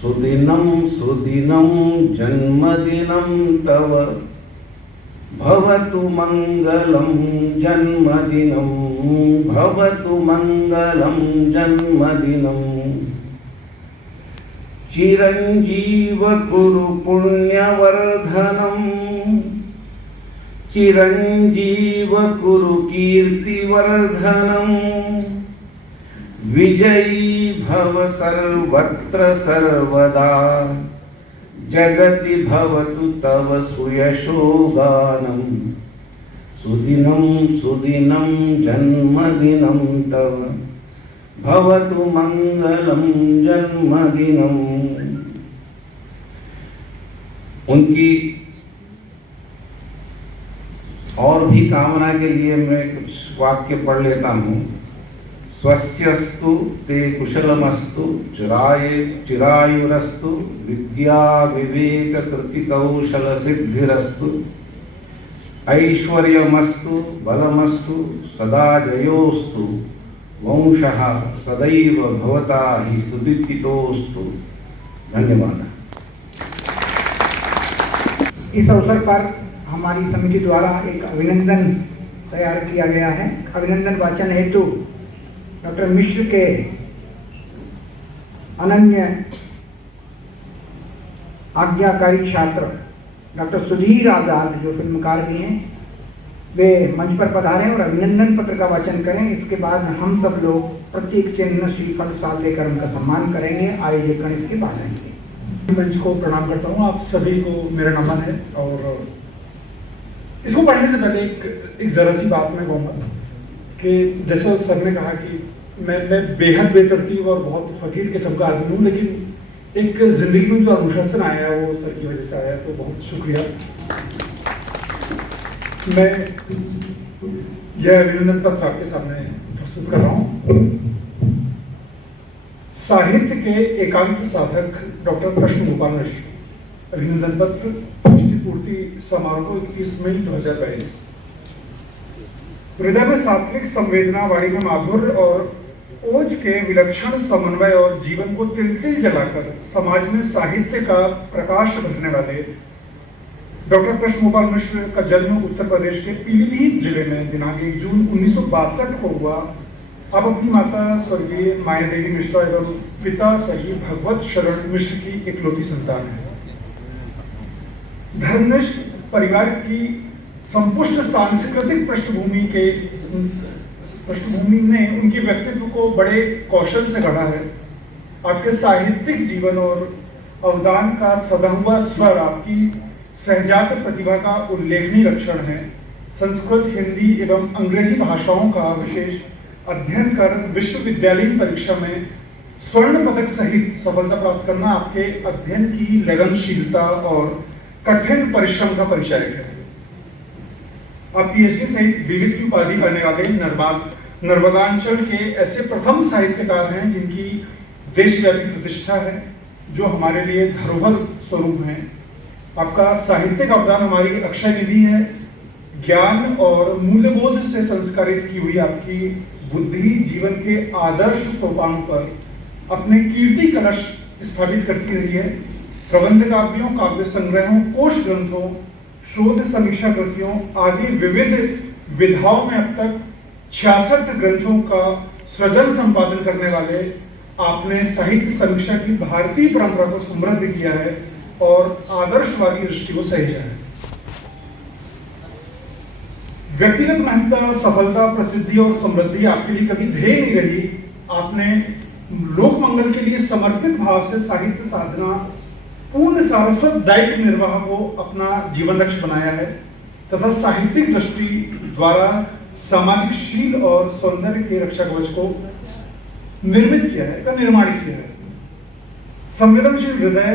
सुदिनं सुदिनं जन्मदिनं तव भवतु मंगलम जन्मदिनं भवतु मंगलम जन्मदिनं चिरंजीव कुरु पुण्यवर्धनम चिरंजीव कुरु कीर्तिवर्धनम विजयी भव सर्वत्र सर्वदा जगति भवतु तव सुयशो गानम सुदिनं सुदिनं जन्मदिनं तव भवतु मंगलम जन्मदिनं। उनकी और भी कामना के लिए मैं कुछ वाक्य पढ़ लेता हूँ। स्वस्यस्तु ते कुशलमस्तु चिरायुरस्तु विद्या विवेक कृति कौशल सिद्धिरस्तु ऐश्वर्यमस्तु बलमस्तु सदा जयोस्तु वंशः सदैव भवता हि सुदीप्तितोस्तु। धन्यवाद। इस अवसर पर हमारी समिति द्वारा एक अभिनंदन तैयार किया गया है। अभिनंदन वाचन हेतु डॉक्टर मिश्र के अनन्य आज्ञाकारी छात्र डॉक्टर सुधीर आजाद, जो फिल्मकार भी हैं, वे मंच पर पधारें और अभिनंदन पत्र का वाचन करें। इसके बाद हम सब लोग प्रत्येक चिन्ह श्रीफल साथ देकर उनका सम्मान करेंगे। आयोजक इसके बाद आएंगे। मंच को प्रणाम करता हूँ, आप सभी को मेरा नमन है। और इसको पढ़ने से पहले एक जरा सी बात मैं कहूँगा कि जैसा सर ने कहा कि मैं बेहद बेतरतीब और बहुत फकीर किस्म का आदमी हूँ, लेकिन एक जिंदगी में जो अनुशासन आया है वो सर की वजह से आया, तो बहुत शुक्रिया। मैं यह अभिनंदन पत्र आपके सामने प्रस्तुत कर रहा हूँ। साहित्य के एकांत साधक डॉक्टर कृष्ण गोपाल मिश्र अभिनंदन पत्र पुष्टि पूर्ति समारोह 21 मई 2022। हृदय में सात्विक संवेदना, वाणी में माधुर्य और ओज के विलक्षण समन्वय और जीवन को तिल तिल जलाकर समाज में साहित्य का प्रकाश भरने वाले डॉक्टर कृष्ण गोपाल मिश्र का जन्म उत्तर प्रदेश के पीलीभीत जिले में दिनांक 1 जून 1962 को हुआ। अब अपनी माता स्वर्गीय माया देवी मिश्रा एवं पिता स्वर्गीय भगवत शरण मिश्र की इकलौती संतान है। धर्मनिष्ठ परिवार की संपुष्ट सांस्कृतिक पृष्ठभूमि ने उनके व्यक्तित्व को बड़े कौशल से गढ़ा है। आपके साहित्यिक जीवन और अवदान का सदा हुआ स्वर आपकी सहजात प्रतिभा का उल्लेखनीय लक्षण है। संस्कृत, हिंदी एवं अंग्रेजी भाषाओं का विशेष अध्ययन कर विश्वविद्यालयीन परीक्षा में स्वर्ण पदक सहित सफलता प्राप्त करना आपके अध्ययन की लगनशीलता और कठिन परिश्रम का परिचायक है। आप पीएचडी सहित विविध की उपाधि पाने वाले नर्मदांचल के ऐसे प्रथम साहित्यकार हैं जिनकी देशव्यापी प्रतिष्ठा है, जो हमारे लिए धरोहर स्वरूप है। आपका साहित्यिक अवदान हमारी अक्षय निधि है। ज्ञान और मूल्यबोध से संस्कारित की हुई आपकी बुद्धि जीवन के आदर्श सोपानों पर अपने कीर्ति कलश स्थापित करती रही है। प्रबंध काव्यों, काव्य संग्रहों, कोश ग्रंथों, शोध समीक्षा कृतियों आदि विविध विधाओं में अब तक 66 ग्रंथों का सृजन संपादन करने वाले आपने साहित्य समीक्षा की भारतीय परंपरा को समृद्ध किया है और आदर्शवादी दृष्टि को सहेजा है। व्यक्तिगत महत्ता, सफलता, प्रसिद्धि और समृद्धि आपके लिए कभी ध्येय नहीं रही। आपने लोक मंगल के लिए समर्पित भाव से साहित्य साधना, पूर्ण सारस्वत दायित्व निर्वाह को अपना जीवन लक्ष्य बनाया है तथा साहित्यिक दृष्टि द्वारा सामाजिक शील और सौंदर्य के रक्षा कवच को निर्मित किया है, का निर्माण किया है। संवेदनशील हृदय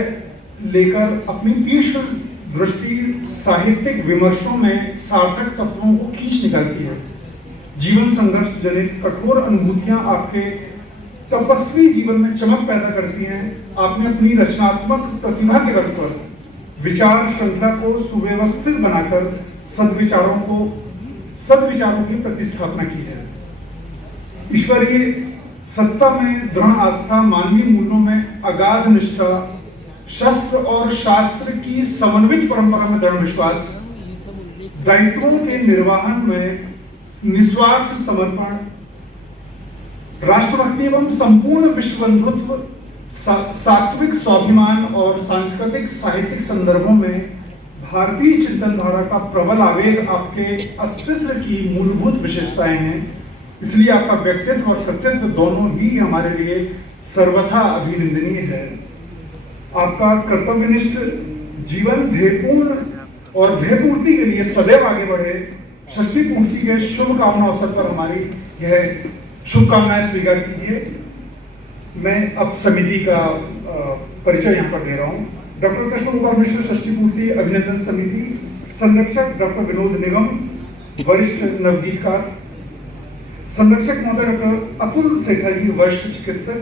लेकर अपनी तीक्ष्ण दृष्टि साहित्यिक विमर्शों में सार्थक तत्वों को खींच निकालती है। जीवन संघर्ष जनित कठोर अनुभूतियां आपके तपस्वी जीवन में चमक पैदा करती हैं। आपने अपनी रचनात्मक प्रतिभा के बल पर विचार श्रृंखला को सुव्यवस्थित बनाकर सद्विचारों की प्रतिस्थापना की है। ईश्वरीय सत्ता में दृढ़ आस्था, मानवीय मूल्यों में अगाध निष्ठा, शस्त्र और शास्त्र की समन्वित परंपरा में दृढ़ विश्वास, दायित्वों के निर्वहन में निस्वार्थ समर्पण, राष्ट्रभक्ति एवं संपूर्ण विश्व बंधुत्व, सात्विक स्वाभिमान और सांस्कृतिक साहित्यिक संदर्भों में भारतीय चिंतन धारा का प्रबल आवेग आपके अस्तित्व की मूलभूत विशेषताएं हैं। इसलिए आपका व्यक्तित्व और कर्तव्य दोनों ही हमारे लिए सर्वथा अभिनंदनीय है। आपका कर्तव्यनिष्ठ जीवन ध्येयपूर्ण और ध्येयपूर्ति के लिए सदैव आगे बढ़े। षष्ठी पूर्ति के शुभकामना अवसर पर हमारी यह शुभकामनाएं स्वीकार कीजिए। मैं अब समिति का परिचय यहाँ पर दे रहा हूँ। डॉक्टर कृष्ण गोपाल मिश्र षष्ठी पूर्ति अभिनंदन समिति संरक्षक डॉक्टर विनोद निगम, वरिष्ठ नवगीतकार। संरक्षक महोदय डॉक्टर अतुल सेठा जी, वरिष्ठ चिकित्सक।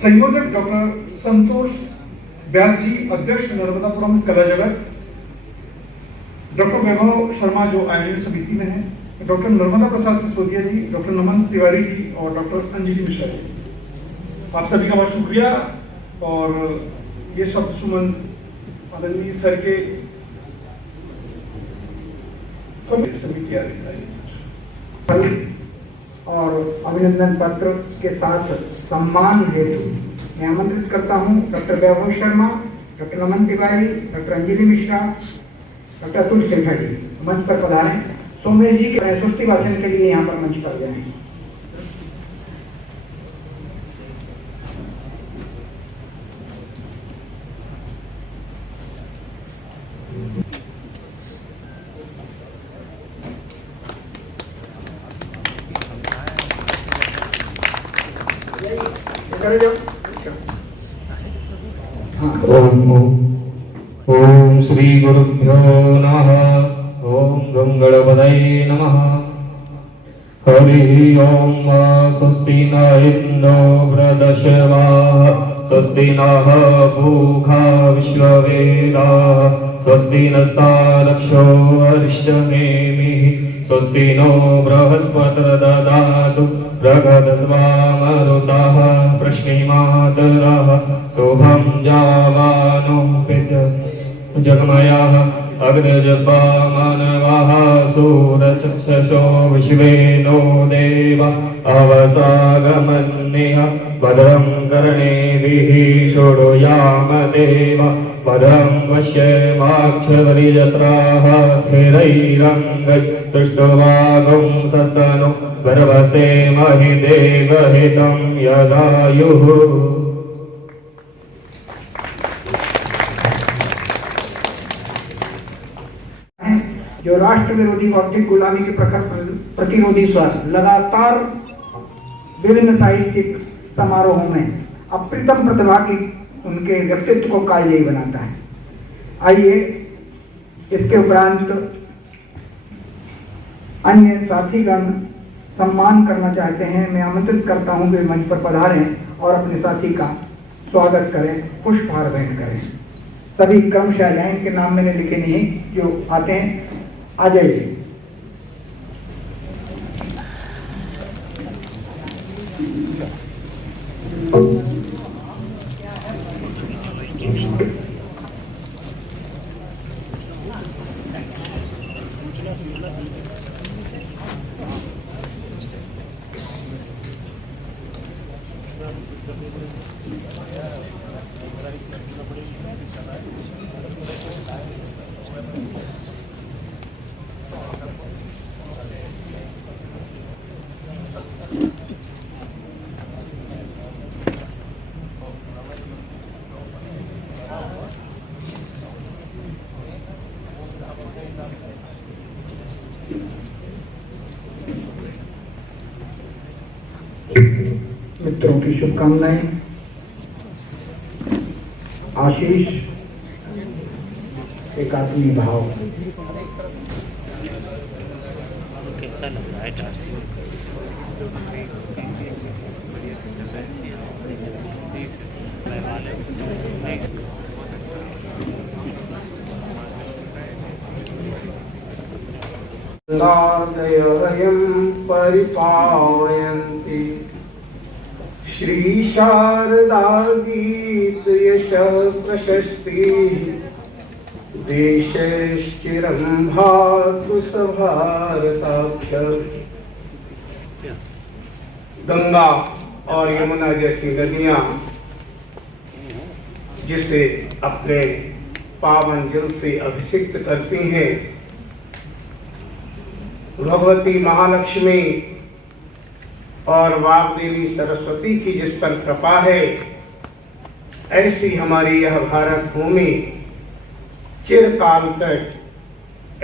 संयोजक डॉक्टर संतोष व्यास जी, अध्यक्ष नर्मदापुरम कला जगत। डॉक्टर वैभव शर्मा जो आयोजन समिति में है, डॉक्टर नर्मदा प्रसाद सिसोदिया जी, डॉक्टर नमन तिवारी जी और डॉक्टर अंजलि मिश्रा जी। आप सभी का बहुत शुक्रिया। और ये शब्द सुमन आदरणीय सर के समिति और अभिनंदन पत्र के साथ सम्मान हेतु मैं आमंत्रित करता हूं डॉक्टर वैभव शर्मा, डॉक्टर नमन तिवारी, डॉक्टर अंजलि मिश्रा, डॉक्टर अतुल सेठा जी मंच पर पधारें। सोमेश जी के स्वस्ति वाचन के लिए यहाँ पर मंच पर जाएं। ओम श्री गुरुभ्यो नमः। ओम गंगणपतये नमः। हरि ओम स्वस्ति न इंद्रो वृद्धश्रवाः स्वस्ति नः पूषा विश्ववेदाः स्वस्ति नस्तार्क्ष्यो अरिष्टनेमिः स्वस्ति नो बृहस्पतिर्दधातु प्रगदध्वामरुतः प्रश्निमातरः शुभं जावानो जगमयः अग्निजपा मानवाः सूरचक्षसो विश्वे नो देव अवसागमन्यः भद्रं कर्णेभिः शृणुयाम देव भद्रं पश्येमाक्षवरिजत्राः स्थिरैरङ्गैस्तुष्टुवागुं सस्तनु गर्भसेमहि देवहितं यदायुः। जो राष्ट्र विरोधी बौद्धिक गुलामी के प्रखर प्रतिरोधी स्वर लगातार विभिन्न साहित्यिक समारोहों में अप्रतिम प्रतिभा की उनके व्यक्तित्व को कालजयी बनाता है। आइए इसके उपरांत अन्य साथीगण सम्मान करना चाहते हैं। मैं आमंत्रित करता हूं कि मंच पर पधारें और अपने साथी का स्वागत करें, पुष्पहार भेंट करें। सभी क्रमशः जाएं, इनके नाम मैंने लिखे नहीं, जो आते हैं आ जाइए। मित्रों की शुभकामनाएं। आशीष एकात्मी भाव। कैसा लग रहा है डार्सी? नादयं परिपावयन्ति श्री शारदा गीत यश प्रशस्ति देशश्चिरं भातु सभारताक्ष। गंगा और यमुना जैसी नदियां जिसे अपने पावन जल से अभिषिक्त करती हैं, भगवती महालक्ष्मी और वाग्देवी सरस्वती की जिस पर कृपा है, ऐसी हमारी यह भारत भूमि चिरकाल तक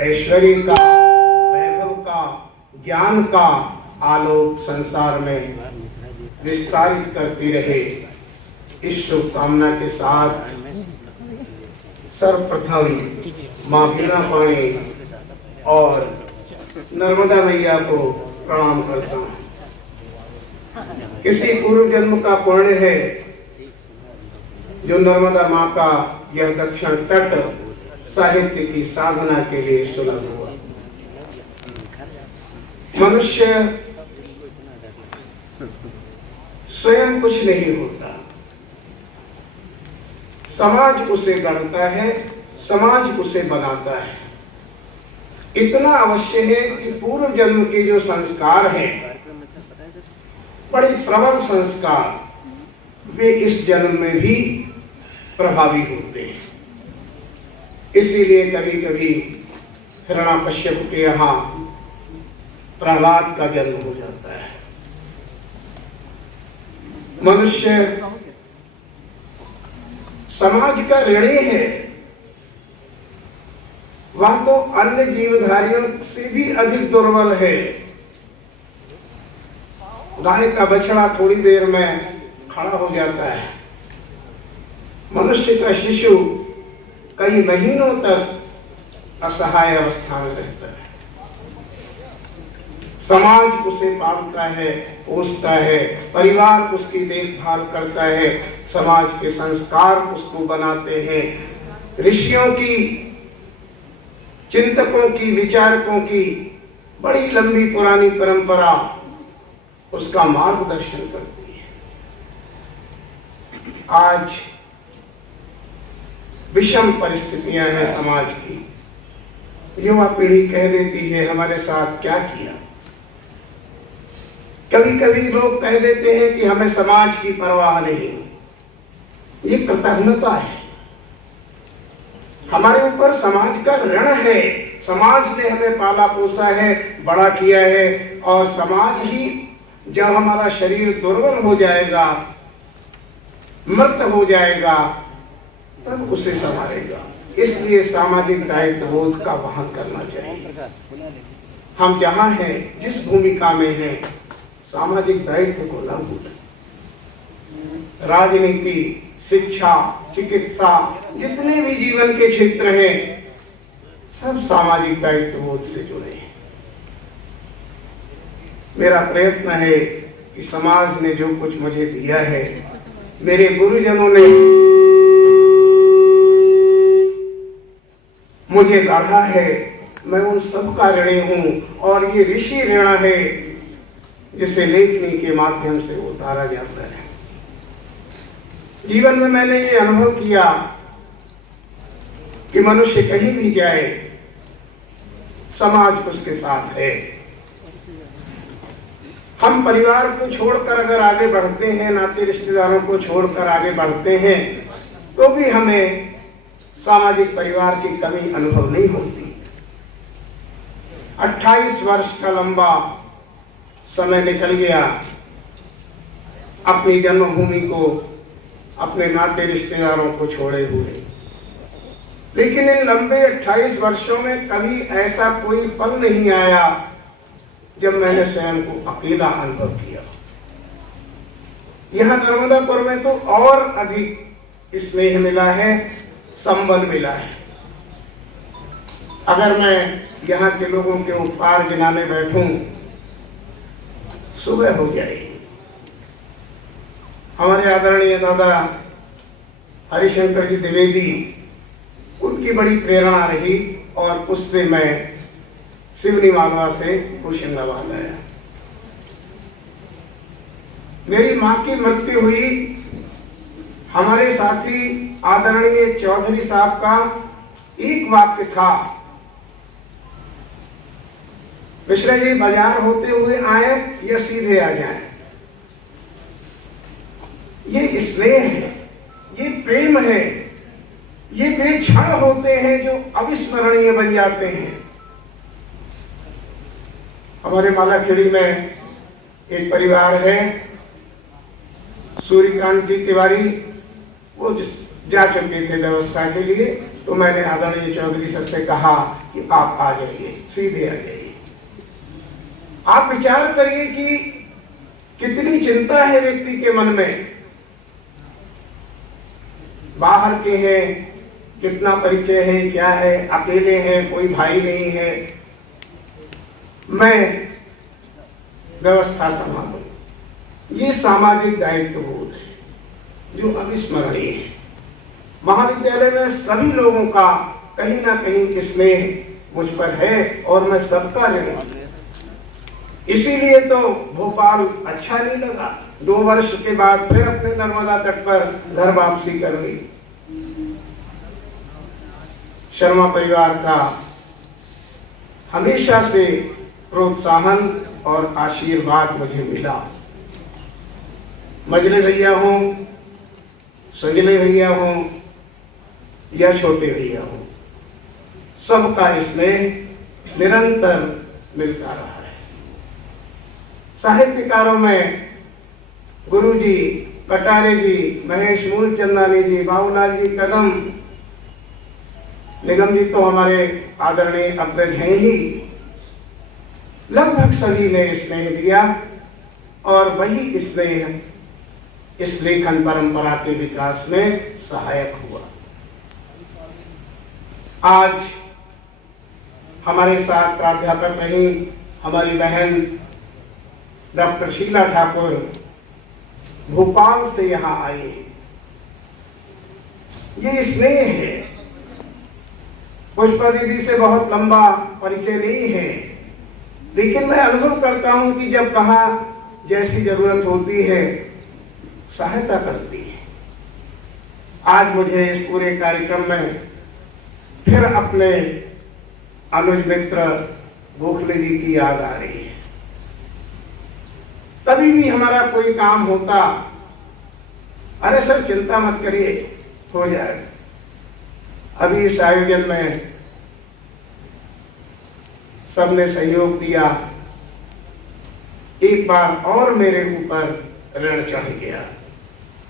ऐश्वर्य का, वैभव का, ज्ञान का आलोक संसार में विस्तारित करती रहे। इस शुभकामना के साथ सर्वप्रथम माँ बीना पाणी और नर्मदा मैया को प्रणाम करता हूँ। किसी पूर्व जन्म का पुण्य है जो नर्मदा माँ का यह दक्षिण तट साहित्य की साधना के लिए सुलभ हुआ। मनुष्य स्वयं कुछ नहीं होता, समाज उसे गढ़ता है, समाज उसे बनाता है। इतना अवश्य है कि पूर्व जन्म के जो संस्कार हैं, बड़े प्रबल संस्कार, वे इस जन्म में भी प्रभावी होते हैं। इसीलिए कभी कभी हिरण्याकश्यप के यहाँ प्रहलाद का जन्म हो जाता है। मनुष्य समाज का ऋणी है, वह तो अन्य जीवधारियों से भी अधिक दुर्बल है। गाय का बछड़ा थोड़ी देर में खड़ा हो जाता है, मनुष्य का शिशु कई महीनों तक असहाय अवस्था में रहता है। समाज उसे पालता है, पोसता है, परिवार उसकी देखभाल करता है, समाज के संस्कार उसको बनाते हैं। ऋषियों की, चिंतकों की, विचारकों की बड़ी लंबी पुरानी परंपरा उसका मार्गदर्शन करती है। आज विषम परिस्थितियां हैं समाज की। युवा पीढ़ी कह देती है हमारे साथ क्या किया। कभी कभी लोग कह देते हैं कि हमें समाज की परवाह नहीं। ये कृतज्ञता है। हमारे ऊपर समाज का ऋण है। समाज ने हमें पाला पोसा है, बड़ा किया है, और समाज ही जब हमारा शरीर दुर्बल हो जाएगा, मृत हो जाएगा, तब उसे संभालेगा। इसलिए सामाजिक दायित्वबोध का वहन करना चाहिए। हम जहां हैं, जिस भूमिका में हैं, सामाजिक दायित्व को न भूलें। राजनीति, शिक्षा, चिकित्सा, जितने भी जीवन के क्षेत्र हैं, सब सामाजिक दायित्वबोध से जुड़े हैं। मेरा प्रयत्न है कि समाज ने जो कुछ मुझे दिया है, मेरे गुरुजनों ने मुझे गढ़ा है, मैं उन सब का ऋणी हूं। और ये ऋषि ऋण है जिसे लेखनी के माध्यम से उतारा जाता है। जीवन में मैंने ये अनुभव किया कि मनुष्य कहीं भी जाए, समाज उसके साथ है। हम परिवार को छोड़कर अगर आगे बढ़ते हैं, नाते रिश्तेदारों को छोड़कर आगे बढ़ते हैं, तो भी हमें सामाजिक परिवार की कमी अनुभव नहीं होती। 28 वर्ष का लंबा समय निकल गया अपनी जन्मभूमि को, अपने नाते रिश्तेदारों को छोड़े हुए। लेकिन इन लंबे 28 वर्षों में कभी ऐसा कोई पल नहीं आया जब मैंने स्वयं को अकेला अनुभव किया। यहाँ नर्मदापुर में तो और अधिक स्नेह मिला है, संबल मिला है। अगर मैं यहाँ के लोगों के उपकार गिनाने बैठूं, सुबह हो जाएगी। हमारे आदरणीय दादा हरिशंकर जी द्विवेदी, उनकी बड़ी प्रेरणा रही और उससे मैं सिवनी मालवा से होशंगाबाद आया। मेरी मां की मृत्यु हुई। हमारे साथी आदरणीय चौधरी साहब का एक वाक्य था, मिश्रा जी बाजार होते हुए आए या सीधे आ जाएं। ये स्नेह है, ये प्रेम है, ये वे क्षण होते हैं जो अविस्मरणीय बन जाते हैं। हमारे मालाखेड़ी में एक परिवार है, सूर्यकांत जी तिवारी, वो जा चुके थे व्यवस्था के लिए, तो मैंने आदरणीय चौधरी सर से कहा कि आप आ जाइए, सीधे आ जाइए। आप विचार करिए कि कितनी चिंता है व्यक्ति के मन में। बाहर के हैं, कितना परिचय है, क्या है, अकेले हैं, कोई भाई नहीं है, मैं व्यवस्था संभालूं। ये सामाजिक दायित्वबोध है जो अविस्मरणीय है। महाविद्यालय में सभी लोगों का कहीं ना कहीं स्नेह मुझ पर है और मैं सबका ऋणी हूं। इसीलिए तो भोपाल अच्छा नहीं लगा। 2 वर्ष के बाद फिर अपने नर्मदा तट पर घर वापसी कर गई। शर्मा परिवार का हमेशा से प्रोत्साहन और आशीर्वाद मुझे मिला। मजले भैया हों, संजले भैया हों या छोटे भैया हों, सबका स्नेह निरंतर मिलता रहा है। साहित्यकारों में गुरुजी, कटारे जी, महेश मूलचंदानी जी, बाबूलाल जी कदम, निगम जी तो हमारे आदरणीय अग्रज हैं ही। लगभग सभी ने स्नेह दिया और वही स्नेह इस लेखन परंपरा के विकास में सहायक हुआ। आज हमारे साथ प्राध्यापक रही हमारी बहन डॉक्टर शीला ठाकुर भोपाल से यहाँ आई। ये स्नेह है। पुष्पा दीदी से बहुत लंबा परिचय नहीं है, लेकिन मैं अनुभव करता हूं कि जब कहाँ जैसी जरूरत होती है सहायता करती है। आज मुझे इस पूरे कार्यक्रम में फिर अपने अनुज मित्र गोखले जी की याद आ रही है। तभी भी हमारा कोई काम होता, अरे सर चिंता मत करिए, हो जाएगा। अभी इस आयोजन में सबने सहयोग दिया। एक बार और मेरे ऊपर ऋण चढ़ गया,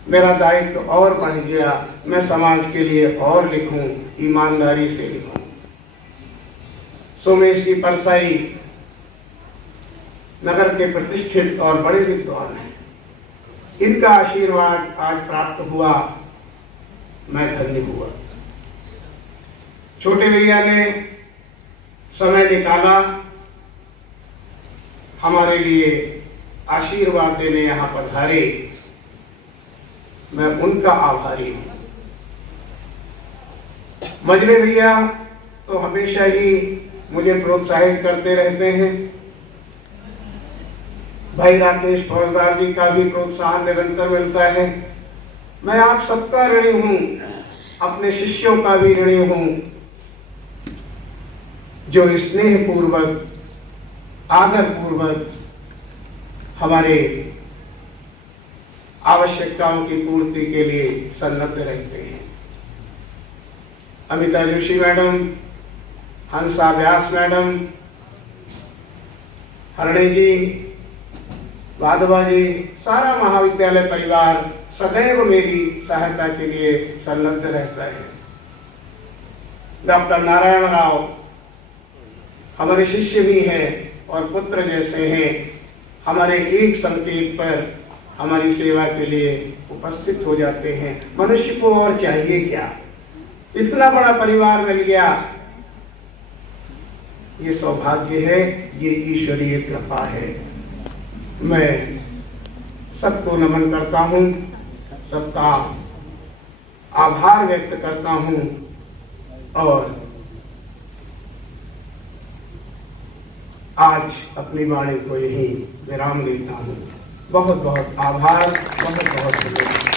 मेरा दायित्व और बढ़ गया। मैं समाज के लिए और लिखूं, ईमानदारी से लिखूं। सोमेश जी परसाई नगर के प्रतिष्ठित और बड़े विद्वान हैं। इनका आशीर्वाद आज प्राप्त हुआ, मैं धन्य हुआ। छोटे भैया ने समय निकाला हमारे लिए, आशीर्वाद देने यहाँ पधारे। मैं उनका आभारी हूँ। मजले भैया तो हमेशा ही मुझे प्रोत्साहित करते रहते हैं। भाई राकेश फौजदार जी का भी प्रोत्साहन निरंतर मिलता है। मैं आप सबका ऋणी हूँ, अपने शिष्यों का भी ऋणी हूँ, जो स्नेह पूर्वक आदर पूर्वक हमारे आवश्यकताओं की पूर्ति के लिए सन्नद्ध रहते हैं। अमिता जोशी मैडम, हंसा व्यास मैडम, हरणे जी, वाधवा जी, सारा महाविद्यालय परिवार सदैव मेरी सहायता के लिए सन्नद्ध रहता है। डॉक्टर नारायण राव हमारे शिष्य भी हैं और पुत्र जैसे हैं। हमारे एक संकेत पर हमारी सेवा के लिए उपस्थित हो जाते हैं। मनुष्य को और चाहिए क्या? इतना बड़ा परिवार मिल गया, ये सौभाग्य है, ये ईश्वरीय कृपा है। मैं सबको नमन करता हूँ, सबका आभार व्यक्त करता हूँ और आज अपनी वाणी को यही विराम देता हूँ। बहुत बहुत आभार, बहुत बहुत धन्यवाद।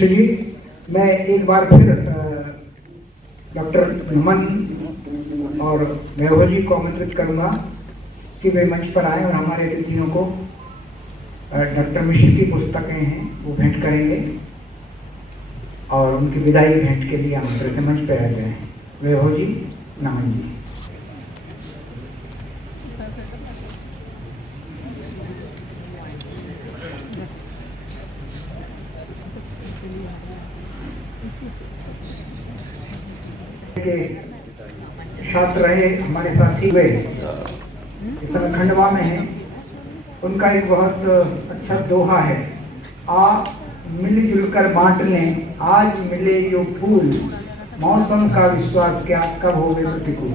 चलिए मैं एक बार फिर डॉक्टर नमन और वैभव जी को आमंत्रित करूंगा कि वे मंच पर आए और हमारे अतिथियों को डॉक्टर मिश्र की पुस्तकें हैं वो भेंट करेंगे और उनकी विदाई भेंट के लिए आमंत्रित मंच पर आ जाए। वैभव जी, नमन जी। के छात्र रहे हमारे साथी वे इस समय खंडवा में हैं। उनका एक बहुत अच्छा दोहा है, आ मिलजुल कर बांट लें, आज मिले यो फूल, मौसम का विश्वास क्या, कब होवे प्रतिकूल।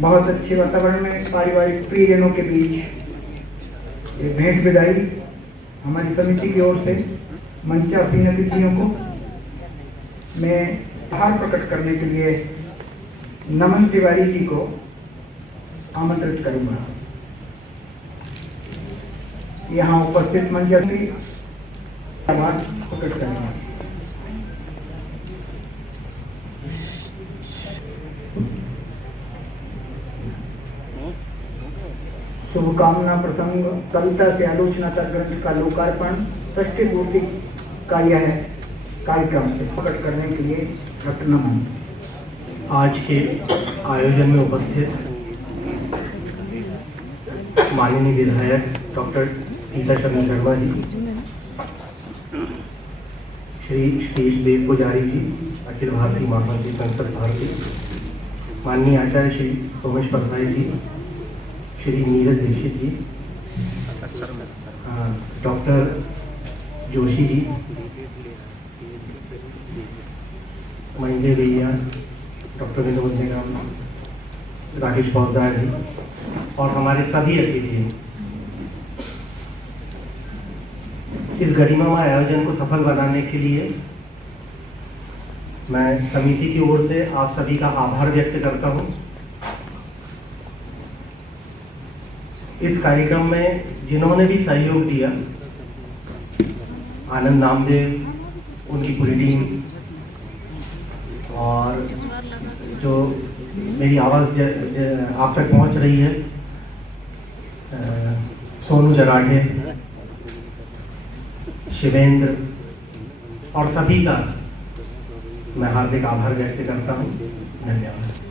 बहुत अच्छे वातावरण में पारिवारिक प्रियजनों के बीच ये भेंट विदाई हमारी समिति की ओर से मंचासीन अतिथियों को मैं आभार प्रकट करने के लिए नमन तिवारी जी को आमंत्रित करूंगा। यहाँ उपस्थित मंचासीन आभार प्रकट करेंगे। शुभकामना प्रसंग कविता से आलोचना तक ग्रंथ का लोकार्पण सृष्टि पूर्ति का यह कार्यक्रम प्रकट करने के लिए डॉक्टर नमन। आज के आयोजन में उपस्थित माननीय विधायक डॉक्टर सीता चंद्र शर्मा जी, श्री श्रीश देव पुजारी जी, अखिल भारतीय महामंत्री संसद भारती, माननीय आचार्य श्री सोमेश परसाई जी, श्री नीरज दीक्षित जी, डॉक्टर जोशी जी, मंजे भैया, डॉक्टर विनोद निगम, राकेश पोद्दार जी और हमारे सभी अतिथि, इस गरिमामय आयोजन को सफल बनाने के लिए मैं समिति की ओर से आप सभी का आभार व्यक्त करता हूं। इस कार्यक्रम में जिन्होंने भी सहयोग दिया, आनंद नामदेव, उनकी पूरी टीम, और जो मेरी आवाज़ आप तक पहुंच रही है, सोनू जराठे, शिवेंद्र और सभी का मैं हार्दिक आभार व्यक्त करता हूँ। धन्यवाद।